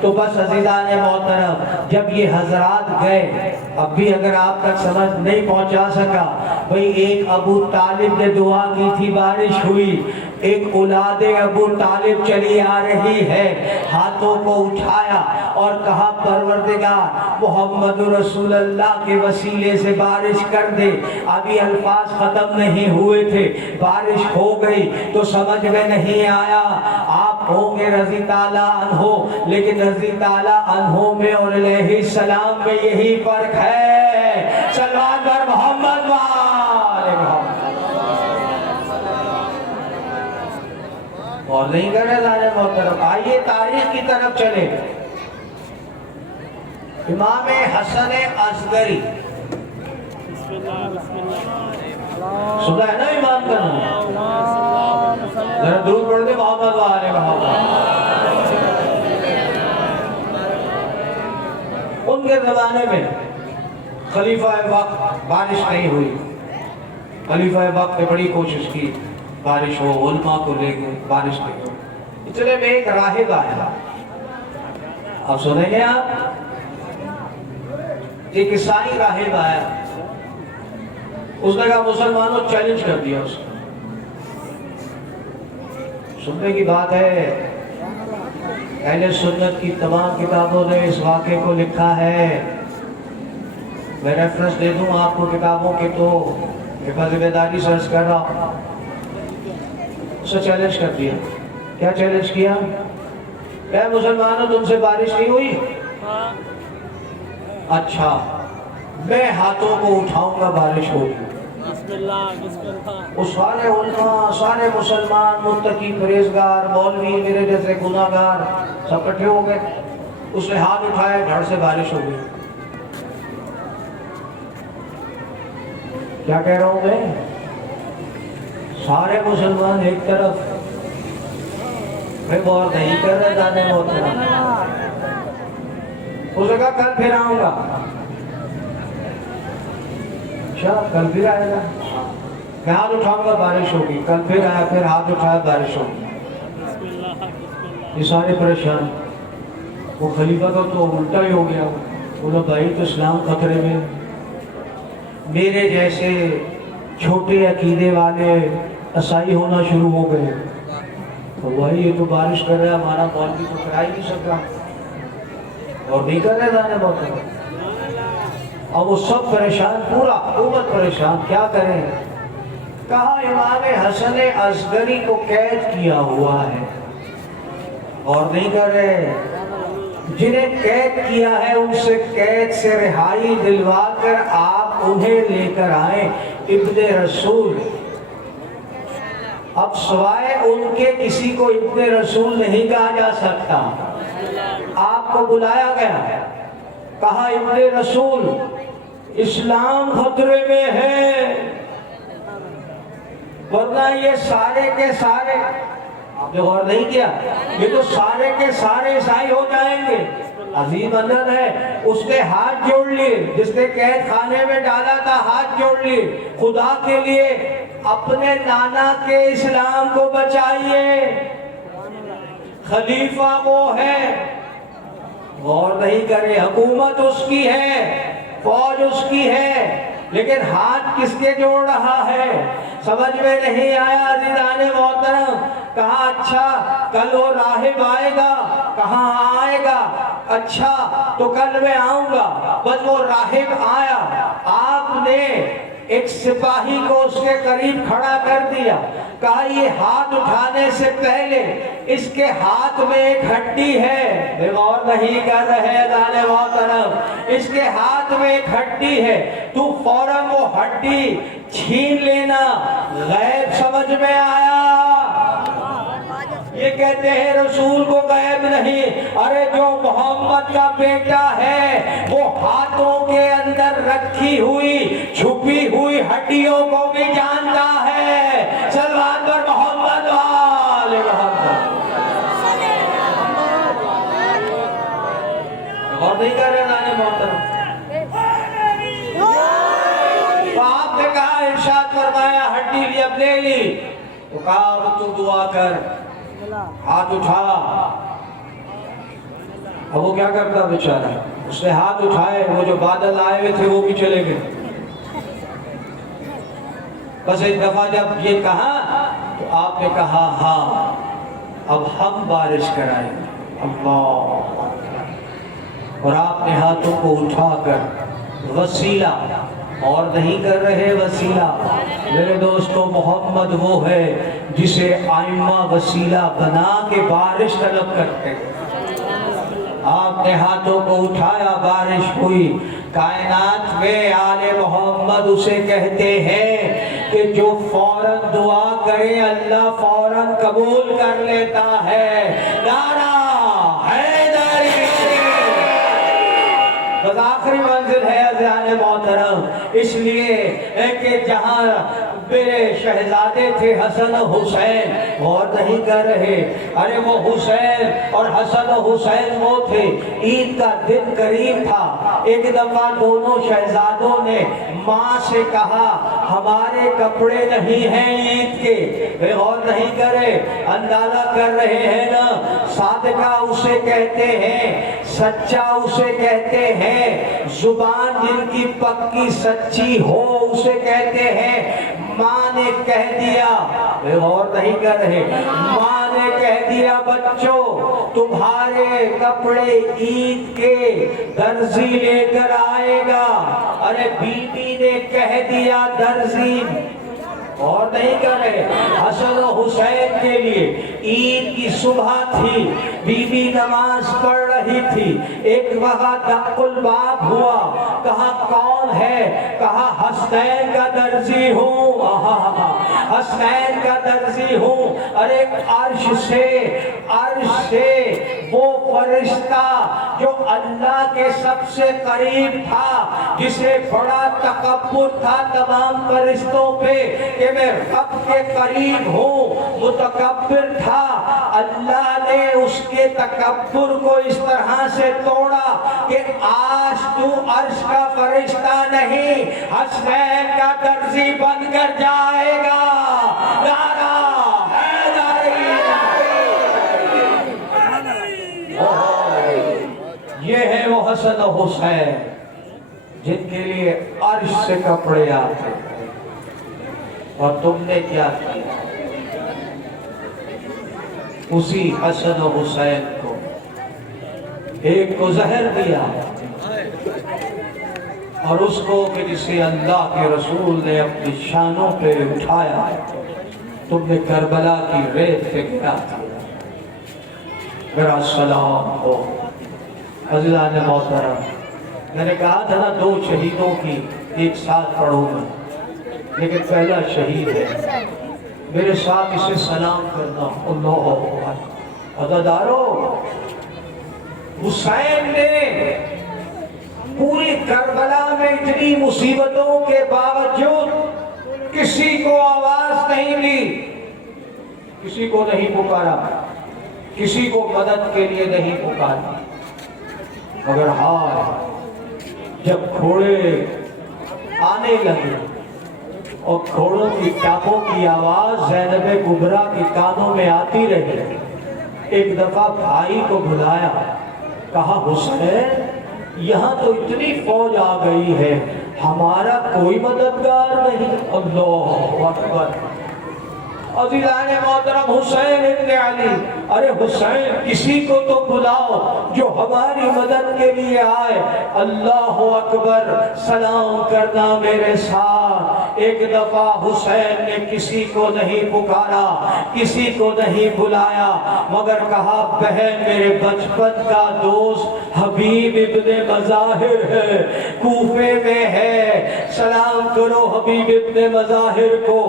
تو بس عزیزان محترم جب یہ حضرات گئے، اب بھی اگر آپ تک سمجھ نہیں پہنچا سکا، بھئی ایک ابو طالب نے دعا کی تھی بارش ہوئی، ایک اولاد ابو طالب چلی آ رہی ہے، ہاتھوں کو اٹھایا اور کہا پروردگار محمد رسول اللہ کے وسیلے سے بارش کر دے۔ ابھی الفاظ ختم نہیں ہوئے تھے، بارش ہو گئی تو سمجھ میں نہیں آیا۔ آپ ہوں گے رضی تعالیٰ عنہ، لیکن رضی تعالیٰ عنہ میں اور علیہ السلام میں یہی فرق ہے۔ صلوات بر محمد وآل محمد۔ اور نہیں کرے لانے محترم، آئیے تاریخ کی طرف چلے۔ امام حسن اصغری، سنا ہے نا امام کا نام؟ ذرا درود پڑھ دے محمد وآل محمد۔ ان کے زمانے میں خلیفہ وقت بارش نہیں ہوئی، خلیفہ وقت نے بڑی کوشش کی بارش ہو، علماء کو لے گئے، بارش نہیں ہو۔ اتنے میں ایک راہب آیا، اب سنیں گے آپ، ایک عیسائی راہب آیا، اس نے کہا مسلمانوں چیلنج کر دیا اس کو۔ سننے کی بات ہے، اہل سنت کی تمام کتابوں نے اس واقعے کو لکھا ہے، میں ریفرنس دے دوں آپ کو کتابوں کے تو حفاظ بیداری سرچ کر رہا ہوں۔ اسے چیلنج کر دیا۔ کیا چیلنج کیا؟ کہ مسلمانوں تم سے بارش نہیں ہوئی؟ اچھا، میں ہاتھوں کو اٹھاؤں گا بارش ہوگی۔ وہ سارے علماء، سارے مسلمان، متقی، پرہیزگار، مولوی، میرے جیسے گناہگار سب اکٹھے ہو گئے۔ اس نے ہاتھ اٹھائے، دھڑ سے بارش ہو گئی۔ کیا کہہ رہا ہوں میں؟ سارے مسلمان ایک طرف، میں غور نہیں کر رہا جانے محترم۔ اس نے کہا کل پھر آؤں گا۔ اچھا، کل پھر آئے گا؟ میں ہاتھ اٹھاؤں گا بارش ہوگی۔ کل پھر آیا، پھر ہاتھ اٹھایا، بارش ہوگی۔ یہ سارے پریشان۔ وہ خلیفہ کا تو الٹا ہی ہو گیا، بولا بھائی تو اسلام خطرے میں، میرے جیسے چھوٹے عقیدے والے عیسائی ہونا شروع ہو گئے۔ تو وہی یہ تو بارش کر رہا ہے، ہمارا مولوی تو کرا ہی نہیں سکتا، اور نہیں کر رہے جانے بہت ہے۔ اب وہ سب پریشان، پورا حکومت پریشان، کیا کریں؟ کہا امام حسن اصغری کو قید کیا ہوا ہے، اور نہیں کر رہے۔ جنہیں قید کیا ہے ان سے قید سے رہائی دلوا کر آپ انہیں لے کر آئیں، ابن رسول۔ اب سوائے ان کے کسی کو ابن رسول نہیں کہا جا سکتا۔ آپ کو بلایا گیا، کہا ابن رسول اسلام خطرے میں ہے، ورنہ یہ سارے کے سارے، آپ نے غور نہیں کیا، یہ تو سارے کے سارے عیسائی ہو جائیں گے۔ عظیم اندر ہے، اس نے ہاتھ جوڑ لیے، جس نے قید خانے میں ڈالا تھا ہاتھ جوڑ لیے، خدا کے لیے اپنے نانا کے اسلام کو بچائیے، خلیفہ وہ ہے۔ غور نہیں کرے، حکومت اس کی ہے، فوج اس کی ہے، لیکن ہاتھ کس کے جوڑ رہا ہے؟ سمجھ میں نہیں آیا عزیزان محترم۔ کہا اچھا کل وہ راہب آئے گا، کہاں آئے گا؟ اچھا تو کل میں آؤں گا۔ بس وہ راہب آیا، آپ نے ایک سپاہی کو اس کے قریب کھڑا کر دیا، کہا یہ ہاتھ اٹھانے سے پہلے اس کے ہاتھ میں ایک ہڈی ہے، غور نہیں کر رہے عزیزان محترم، اس کے ہاتھ میں ایک ہڈی ہے، تو فوراً وہ ہڈی چھین لینا۔ غیب سمجھ میں آیا؟ یہ کہتے ہیں رسول کو غیب نہیں، ارے جو محمد کا بیٹا ہے وہ ہاتھوں کے اندر رکھی ہوئی چھپی ہوئی ہڈیوں کو بھی جانتا ہے۔ صلوات پر محمد وآل محمد۔ اور نہیں کر رہے نانے محترم؟ تو آپ نے کہا، ارشاد فرمایا ہڈی بھی اب لے لی، تو کہا اب تو دعا کر، ہاتھ اٹھا۔ اب وہ کیا کرتا بیچارہ؟ اس نے ہاتھ اٹھائے، وہ جو بادل آئے ہوئے تھے وہ بھی چلے گئے۔ بس ایک دفعہ جب یہ کہا تو آپ نے کہا ہاں اب ہم بارش کرائیں گے۔ اللہ اور آپ نے ہاتھوں کو اٹھا کر وسیلہ اور نہیں کر رہے وسیلہ میرے دوستو محمد وہ ہے جسے آئمہ وسیلہ بنا کے بارش طلب کرتے ہیں۔ آپ نے ہاتھوں کو اٹھایا بارش ہوئی۔ کائنات میں آل محمد اسے کہتے ہیں کہ جو فوراً دعا کرے اللہ فوراً قبول کر لیتا ہے۔ نعرہ حیدری بس آخری منزل ہے عزیزان محترم، اس لیے کہ جہاں میرے شہزادے تھے حسن و حسین غور نہیں کر رہے، ارے وہ حسین اور حسن و حسین وہ تھے، عید کا دن قریب تھا، ایک دفعہ دونوں شہزادوں نے ماں سے کہا ہمارے کپڑے نہیں ہیں عید کے، غور نہیں کرے، اندازہ کر رہے ہیں نا، صادقہ اسے کہتے ہیں، سچا اسے کہتے ہیں، زبان جن کی پکی سچی ہو اسے کہتے ہیں۔ ماں نے کہہ دیا، غور نہیں کر رہے، ماں نے کہہ دیا بچوں تمہارے کپڑے عید کے درزی لے کر آئے گا۔ ارے بی بی نے کہہ دیا درزی، اور نہیں کر رہے، حسن و حسین کے لیے عید کی صبح تھی، بی بی نماز پڑھ رہی تھی، ایک وقت دق الباب ہوا، کہا کون ہے؟ کہا حسنین کا درزی ہوں، حسنین کا درزی ہوں۔ ارے عرش سے وہ فرشتہ جو اللہ کے سب سے قریب تھا، جسے بڑا تکبر تھا تمام فرشتوں پہ کہ میں رب کے قریب ہوں، متکبر تھا، اللہ نے اس کے تکبر کو اس طرح سے توڑا کہ آج تو عرش کا فرشتہ نہیں حسنین کا درزی بن کر جائے گا۔ نعرہ حیدری، یہ ہے وہ حسن و حسین جن کے لیے عرش سے کپڑے آتے ہیں، اور تم نے کیا کیا؟ اسی حسن و حسین کو ایک کو زہر دیا اور اس کو کہ جسے اللہ کے رسول نے اپنی شانوں پہ اٹھایا تم نے کربلا کی ریت پہ گرا دیا۔ میرا سلام ہو عزیزان محترم، میں نے کہا تھا نا 2 شہیدوں کی ایک ساتھ پڑھوں گا، لیکن پہلا شہید ہے، میرے ساتھ اسے سلام کرنا۔ اللہ اکبر، عزادارو، حسین نے پوری کربلا میں اتنی مصیبتوں کے باوجود کسی کو آواز نہیں دی، کسی کو نہیں پکارا، کسی کو مدد کے لیے نہیں پکارا، مگر ہاں جب گھوڑے آنے لگے اور گھوڑوں کی ٹاپوں کی آواز زینب کبریٰ کے کانوں میں آتی رہی، ایک دفعہ بھائی کو بلایا، کہا حسین یہاں تو اتنی فوج آ گئی ہے، ہمارا کوئی مددگار نہیں۔ اللہ اکبر، عزیزان محترم، حسین ابن علی، ارے حسین کسی کو تو بلاؤ جو ہماری مدد کے لیے آئے۔ اللہ اکبر، سلام کرنا میرے ساتھ۔ ایک دفعہ حسین نے کسی کو نہیں پکارا، کسی کو نہیں بلایا، مگر کہا بہن میرے بچپن کا دوست حبیب ابن مظاہر ہے، کوفے میں ہے، سلام کرو حبیب ابن مظاہر کو۔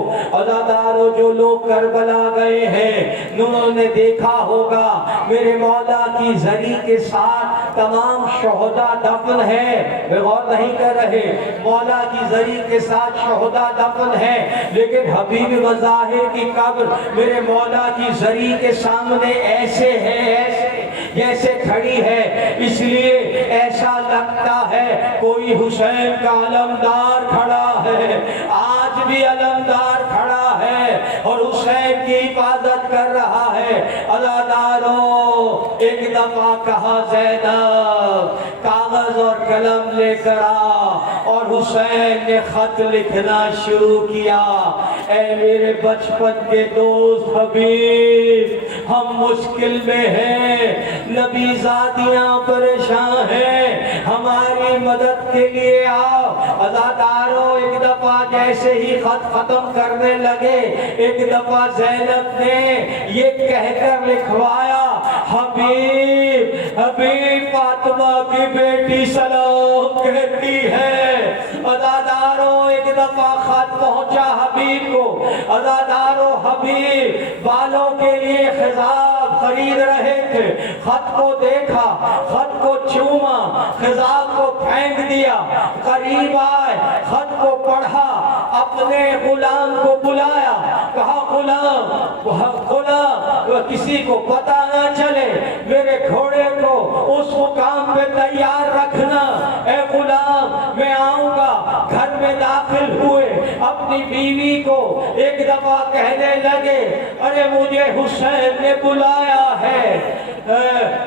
عزادارو، جو لوگ کربلا گئے ہیں انہوں نے دیکھا ہوگا میرے مولا کی زری کے ساتھ تمام شہداء دفن ہیں، غور نہیں کر رہے، مولا کی زری کے ساتھ شہداء دفن ہیں، لیکن حبیب مظاہر کی قبر میرے مولا کی زری کے سامنے ایسے ہے، ایسے جیسے کھڑی ہے، اس لیے ایسا لگتا ہے کوئی حسین کا علمدار کھڑا ہے، آج بھی علمدار کھڑا ہے اور حسین کی حفاظت کر رہا ہے۔ عزادارو، ایک دفعہ کہا زینب کاغذ اور قلم لے کر آ، اور حسین نے خط لکھنا شروع کیا۔ اے میرے بچپن کے دوست حبیب، ہم مشکل میں ہیں، نبی زادیاں پریشان ہیں، ہماری مدد کے لیے آؤ۔ عزاداروں، ایک دفعہ جیسے ہی خط ختم کرنے لگے، ایک دفعہ زینب نے یہ کہہ کر لکھوایا، حبیب حبیب فاطمہ کی بیٹی سلام کہتی ہے۔ عزاداروں، ایک دفعہ خط پہنچا حبیب کو۔ عزاداروں، حبیب بالوں کے لیے خضاب خرید رہے تھے، خط کو دیکھا، خط کو چوما، خضاب کو پھینک دیا، قریب آئے، خط کو پڑھا، اپنے غلام کو بلایا، کہا غلام کسی کو پتہ نہ چلے، میرے گھوڑے کو اس مقام پہ تیار رکھنا۔ اے غلام میں آؤں گا۔ گھر میں داخل ہوئے، اپنی بیوی کو ایک دفعہ کہنے لگے، ارے مجھے حسین نے بلایا ہے،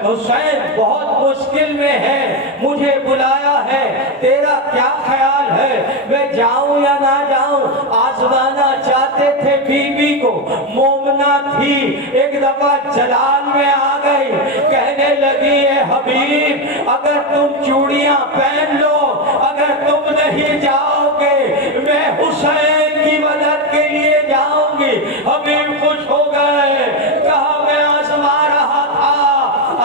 حسین بہت مشکل میں ہے، مجھے بلایا ہے، تیرا کیا خیال ہے، میں جاؤں یا نہ جاؤں؟ آزمانا چاہتے تھے بیوی کو، مومنہ تھی، ایک دفعہ جلال میں آ گئی، کہنے لگی اے حبیب اگر تم چوڑیاں پہن لو، اگر تم نہیں جاؤ گے میں حسین کی مدد کے لیے جاؤں گی۔ حبیب خوش ہو گئے، کہا میں آزما رہا تھا۔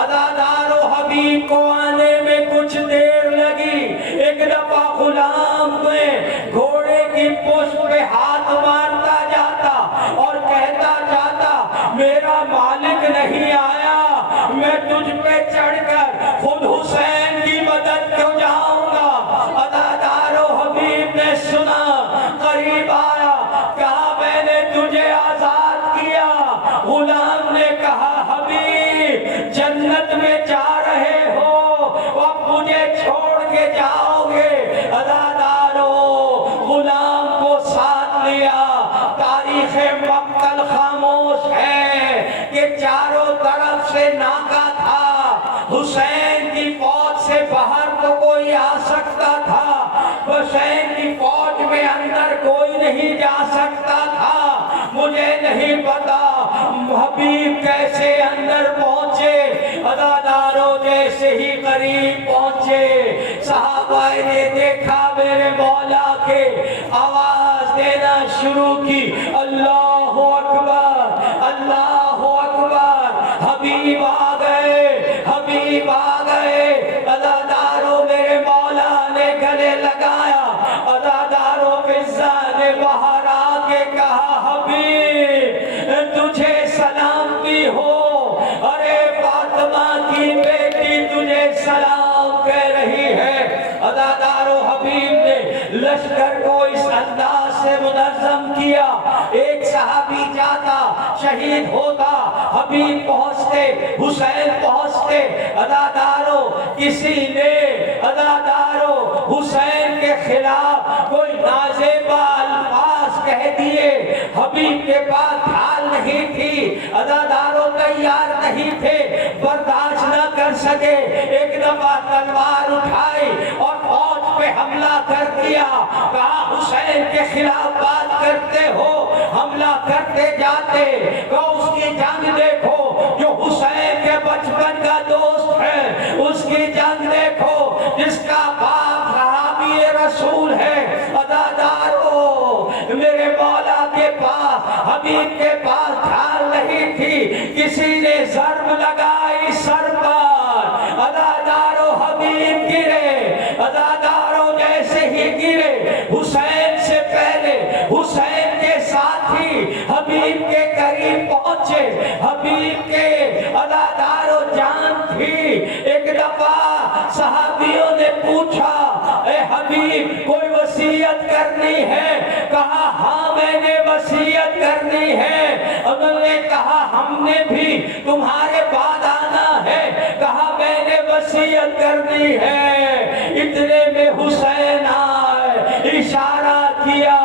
عزادارو، حبیب کو آنے میں کچھ دیر لگی، ایک دفعہ غلام میں گھوڑے کی پشت پہ ہاتھ مارتا جاتا اور کہتا جاتا میرا مالک نہیں آیا، میں تجھ پہ چڑھ کر خود حسین کی مدد کو جاؤں گا۔ عزادارو، حبیب نے سنا، قریب آیا، کہا میں نے تجھے آزاد کیا۔ غلام نے کہا حبیب جنت میں جا رہے ہو، اب مجھے چھوڑ کے جاؤ گے؟ عزادارو، غلام کو ساتھ لیا۔ تاریخ مقتل خاموش ہے کہ چاروں طرف سے ناکا تھا، حسین کی فوج سے باہر تو کوئی آ سکتا تھا، حسین کی فوج میں اندر کوئی نہیں جا سکتا تھا۔ مجھے نہیں پتا حبیب کیسے اندر پہنچے۔ عزاداروں، جیسے ہی قریب پہنچے، صحابہ نے دیکھا میرے مولا کے، آواز دینا شروع کی، اللہ اکبر اللہ اکبر، حبیب آ گئے حبیب آ گئے۔ عزاداروں، میرے مولا نے گلے لگایا۔ عزاداروں، فضا نے باہر آ کے کہا حبیب تجھے سلامتی ہو، ارے فاطمہ کی بیٹی تجھے سلام کہہ رہی ہے۔ عزاداروں، حبیب نے لشکر کو اس انداز سے منظم کیا، ایک صحابی جاتا شہید ہوتا، حبیب پہنچتے، حسین پہنچتے۔ عزاداروں، کسی نے عزاداروں حسین کے خلاف کوئی نازیبا الفاظ کہہ دیے، حبیب کے پاس ڈھال نہیں تھی، عزاداروں تیار نہیں تھے، برداشت نہ کر سکے، ایک دفعہ تلوار اٹھائی اور فوج پہ حملہ کر دیا۔ کہا حسین کے خلاف بات کرتے ہو، حملہ کرتے جاتے، کہا اس کی جنگ دیکھو، جو حسین کے بچپن کا دوست ہے، اس کی جنگ دیکھو، جس کا باپ صحابی رسول ہے۔ عزاداروں، میرے مولا کے پاس، حبیب کے پاس ڈھال نہیں تھی، کسی نے ضرب لگائی سر پر، عزاداروں حبیب گرے۔ عزاداروں، جیسے ہی گرے، حسین سے پہلے حسین کے ساتھی حبیب کے قریب پہنچے، حبیب کے عزاداروں جان تھی۔ ایک دفعہ صحابیوں نے پوچھا اے حبیب کوئی وصیت کرنی ہے؟ کہا ہاں میں نے وصیت کرنی ہے۔ انہوں نے کہا ہم نے بھی تمہارے بعد آنا ہے۔ کہا میں نے وصیت کرنی ہے۔ اتنے میں حسین آئے، اشارہ کیا،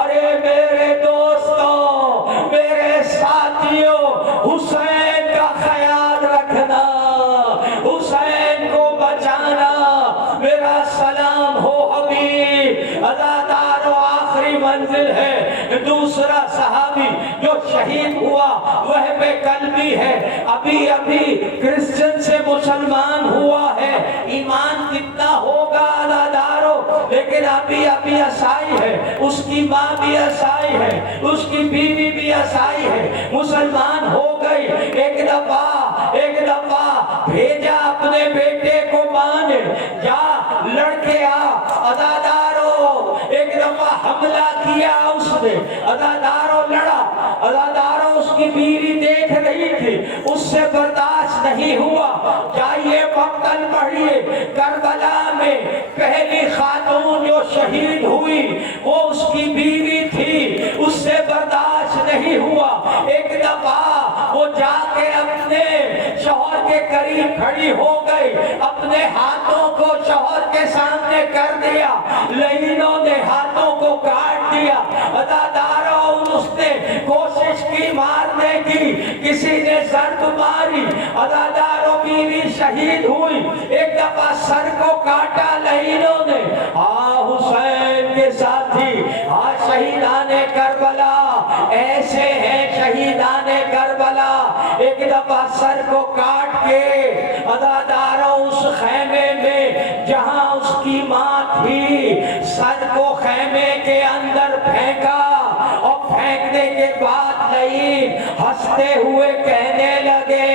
ارے میرے دوستوں، میرے ساتھیوں، حسین کا خیال رکھنا، حسین کو بچانا، میرا سلام ہو حبیب۔ عزاداروں، آخری منزل ہے۔ دوسرا صحابی جو شہید ہوا وہب قلبی ہے، ابھی ابھی کرسچن سے مسلمان ہوا ہے، ایمان کتنا ہوگا عزادارو، لیکن ابھی ابھی عیسائی ہے، اس کی ماں بھی عیسائی ہے، اس کی بیوی بھی عیسائی ہے، مسلمان ہو گئی۔ ایک دفعہ بھیجا اپنے بیٹے کو مان جا لڑکے عزادارو، ایک دفعہ حملہ کیا اس نے، عزادارو لڑا، عزادارو اس کی بیوی دیکھ رہی تھی، اس سے برداشت نہیں ہوا۔ جائیے مقتل پڑھیے، کربلا میں پہلی خاتون جو شہید ہوئی وہ اس کی بیوی تھی، اس سے برداشت نہیں ہوا۔ ایک دفعہ وہ جا کے اپنے شوہر کے قریب کھڑی ہو گئی، اپنے ہاتھوں کو شوہر کے سامنے کر دیا، لعینوں نے ہاتھوں کو کاٹ دیا۔ عزادارو اس نے کوشش کی مارنے کی، کسی نے ضرب ماری، عزادارو بیوی شہید ہوئی۔ ایک دفعہ سر کو کاٹا لعینوں نے، حسین کے ساتھی، شہیدان کربلا ایسے ہیں، شہیدان کربلا۔ ایک دفعہ سر کو کاٹ کے عزادارو اس خیمے میں جہاں اس کی ماں تھی، سر کو خیمے کے اندر پھینکا، اور پھینکنے کے بعد لعین ہنستے ہوئے کہنے لگے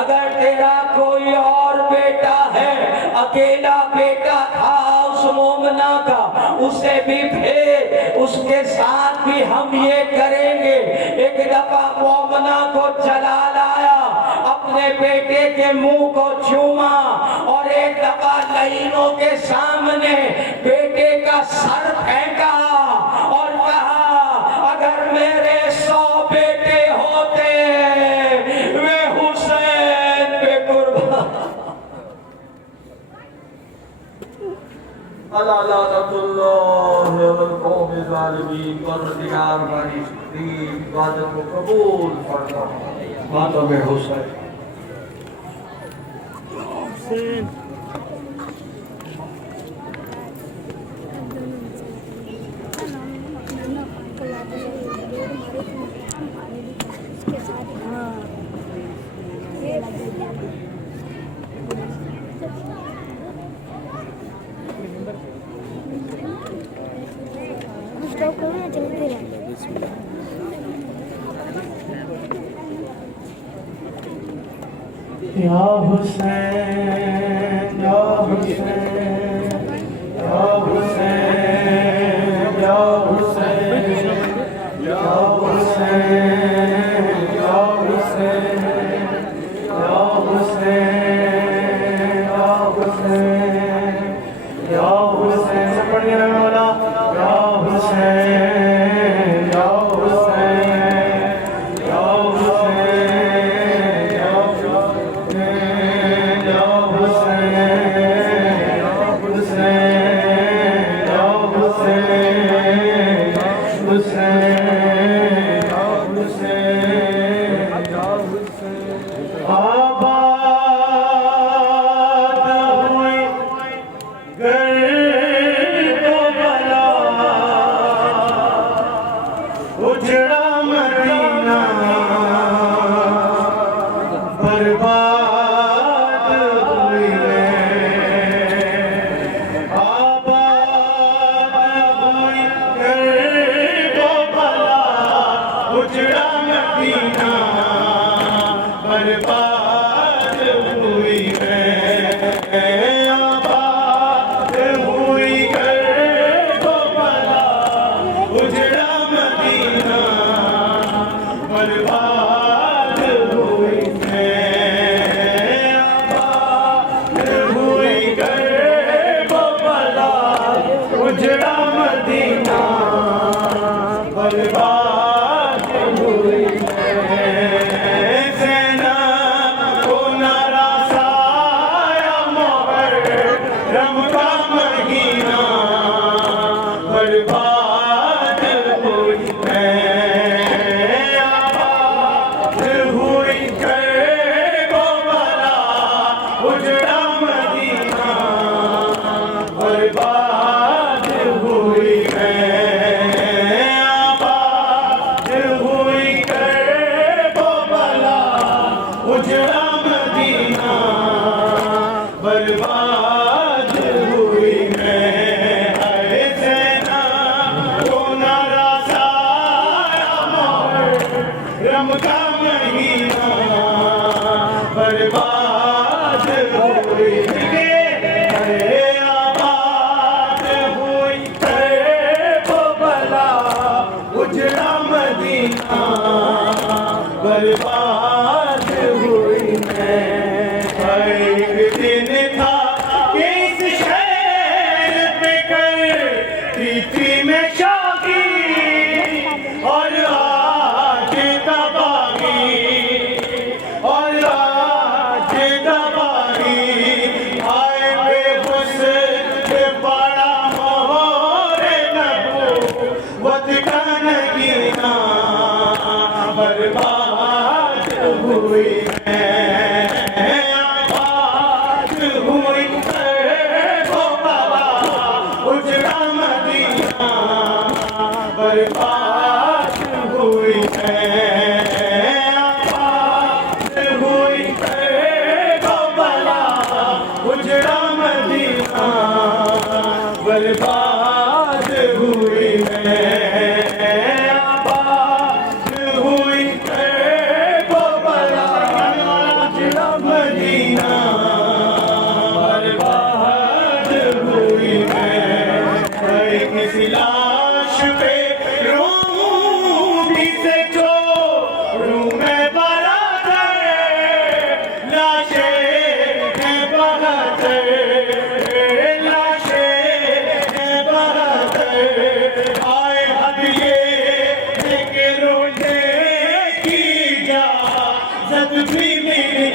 اگر تیرا کوئی اور بیٹا ہے، اکیلا بیٹا تھا اس مومنہ کا، اسے بھی بھیج، اس کے ساتھ بھی ہم یہ کریں گے۔ ایک دفعہ مومنہ کو چلا لایا، اپنے بیٹے کے منہ کو چوما، اور ایک دفعہ لعینوں کے سامنے بیٹے کا سر پھینکا اور کہا اگر میرے 100 بیٹے ہوتے میں حسین پہ قربان۔ اللہ لعنت اللہ علی القوم الظالمین، پروردگار ہماری عبادت کو قبول فرما۔ ماتم حسین۔ حسین یا حسین یا حسین یا حسین یا حسین یا حسین یا حسین یا حسین یا حسین یا حسین سے پڑھیے مولا، یا حسین یا حسین یا حسین یا برباد ہوئی ہے، سینا اجڑا مدینہ برباد ہوئی میں ہائے زینا وہ نارا سارا محرم کا مہینہ برباد ہوئی آباد ہوئی وہ بلا اجڑا مدینہ برباد ہوئی میں ایک دن تھا کہ اس شہر پہ کرتی تھی میں شوقی اور آج تباہی اور آج تباہی آئے بے حسن بڑا مہور نبوت کا نگینہ برباد ہوئی میں آباد ہوئی وہ بابا اجڑا مدینہ برباد ہوئی میں آباد ہوئی وہ بلا اجڑا مدینہ برباد ہوئی میں آباد ہوئی وہ بلا اجڑا مدینہ برباد ہوئی میں کسی لاش پہ رومی سے جو روح میں برادر لاشیں ہیں بہتر لاشیں ہیں بہتر آئے حد یہ ہے کہ رونے کی اجازت بھی ملی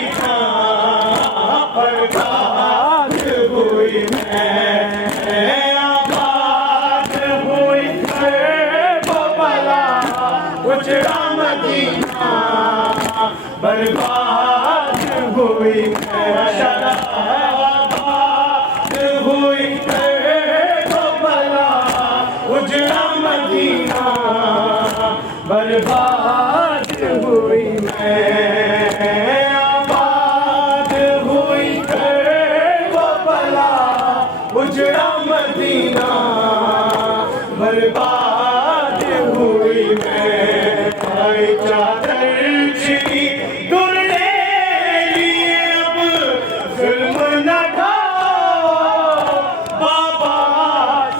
برباد ہوئی میں آباد ہوئی وہ بلا اجڑا مدینہ برباد ہوئی آباد ہوئی وہ بلا اجڑا مدینہ برباد ہوئی آباد ہوئی وہ بلا اجڑا مدینہ برباد ہوئی چادر چھری در لے لیے اب ظلم نہ ڈھاؤ بابا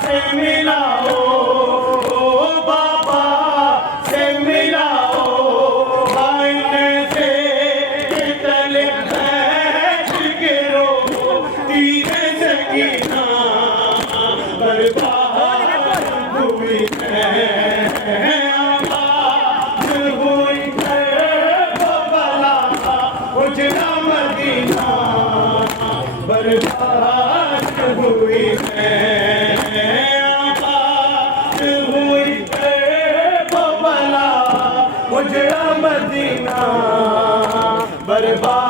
سے ملاؤ بابا سے ملاؤ آئینے سے تلے بیٹھ کے رو تیرے سکینہ برباد ہوئی آباد ہوئی وہ بلا اجڑا مدینہ برباد ہوئی آباد ہوئی وہ بلا اجڑا مدینہ برباد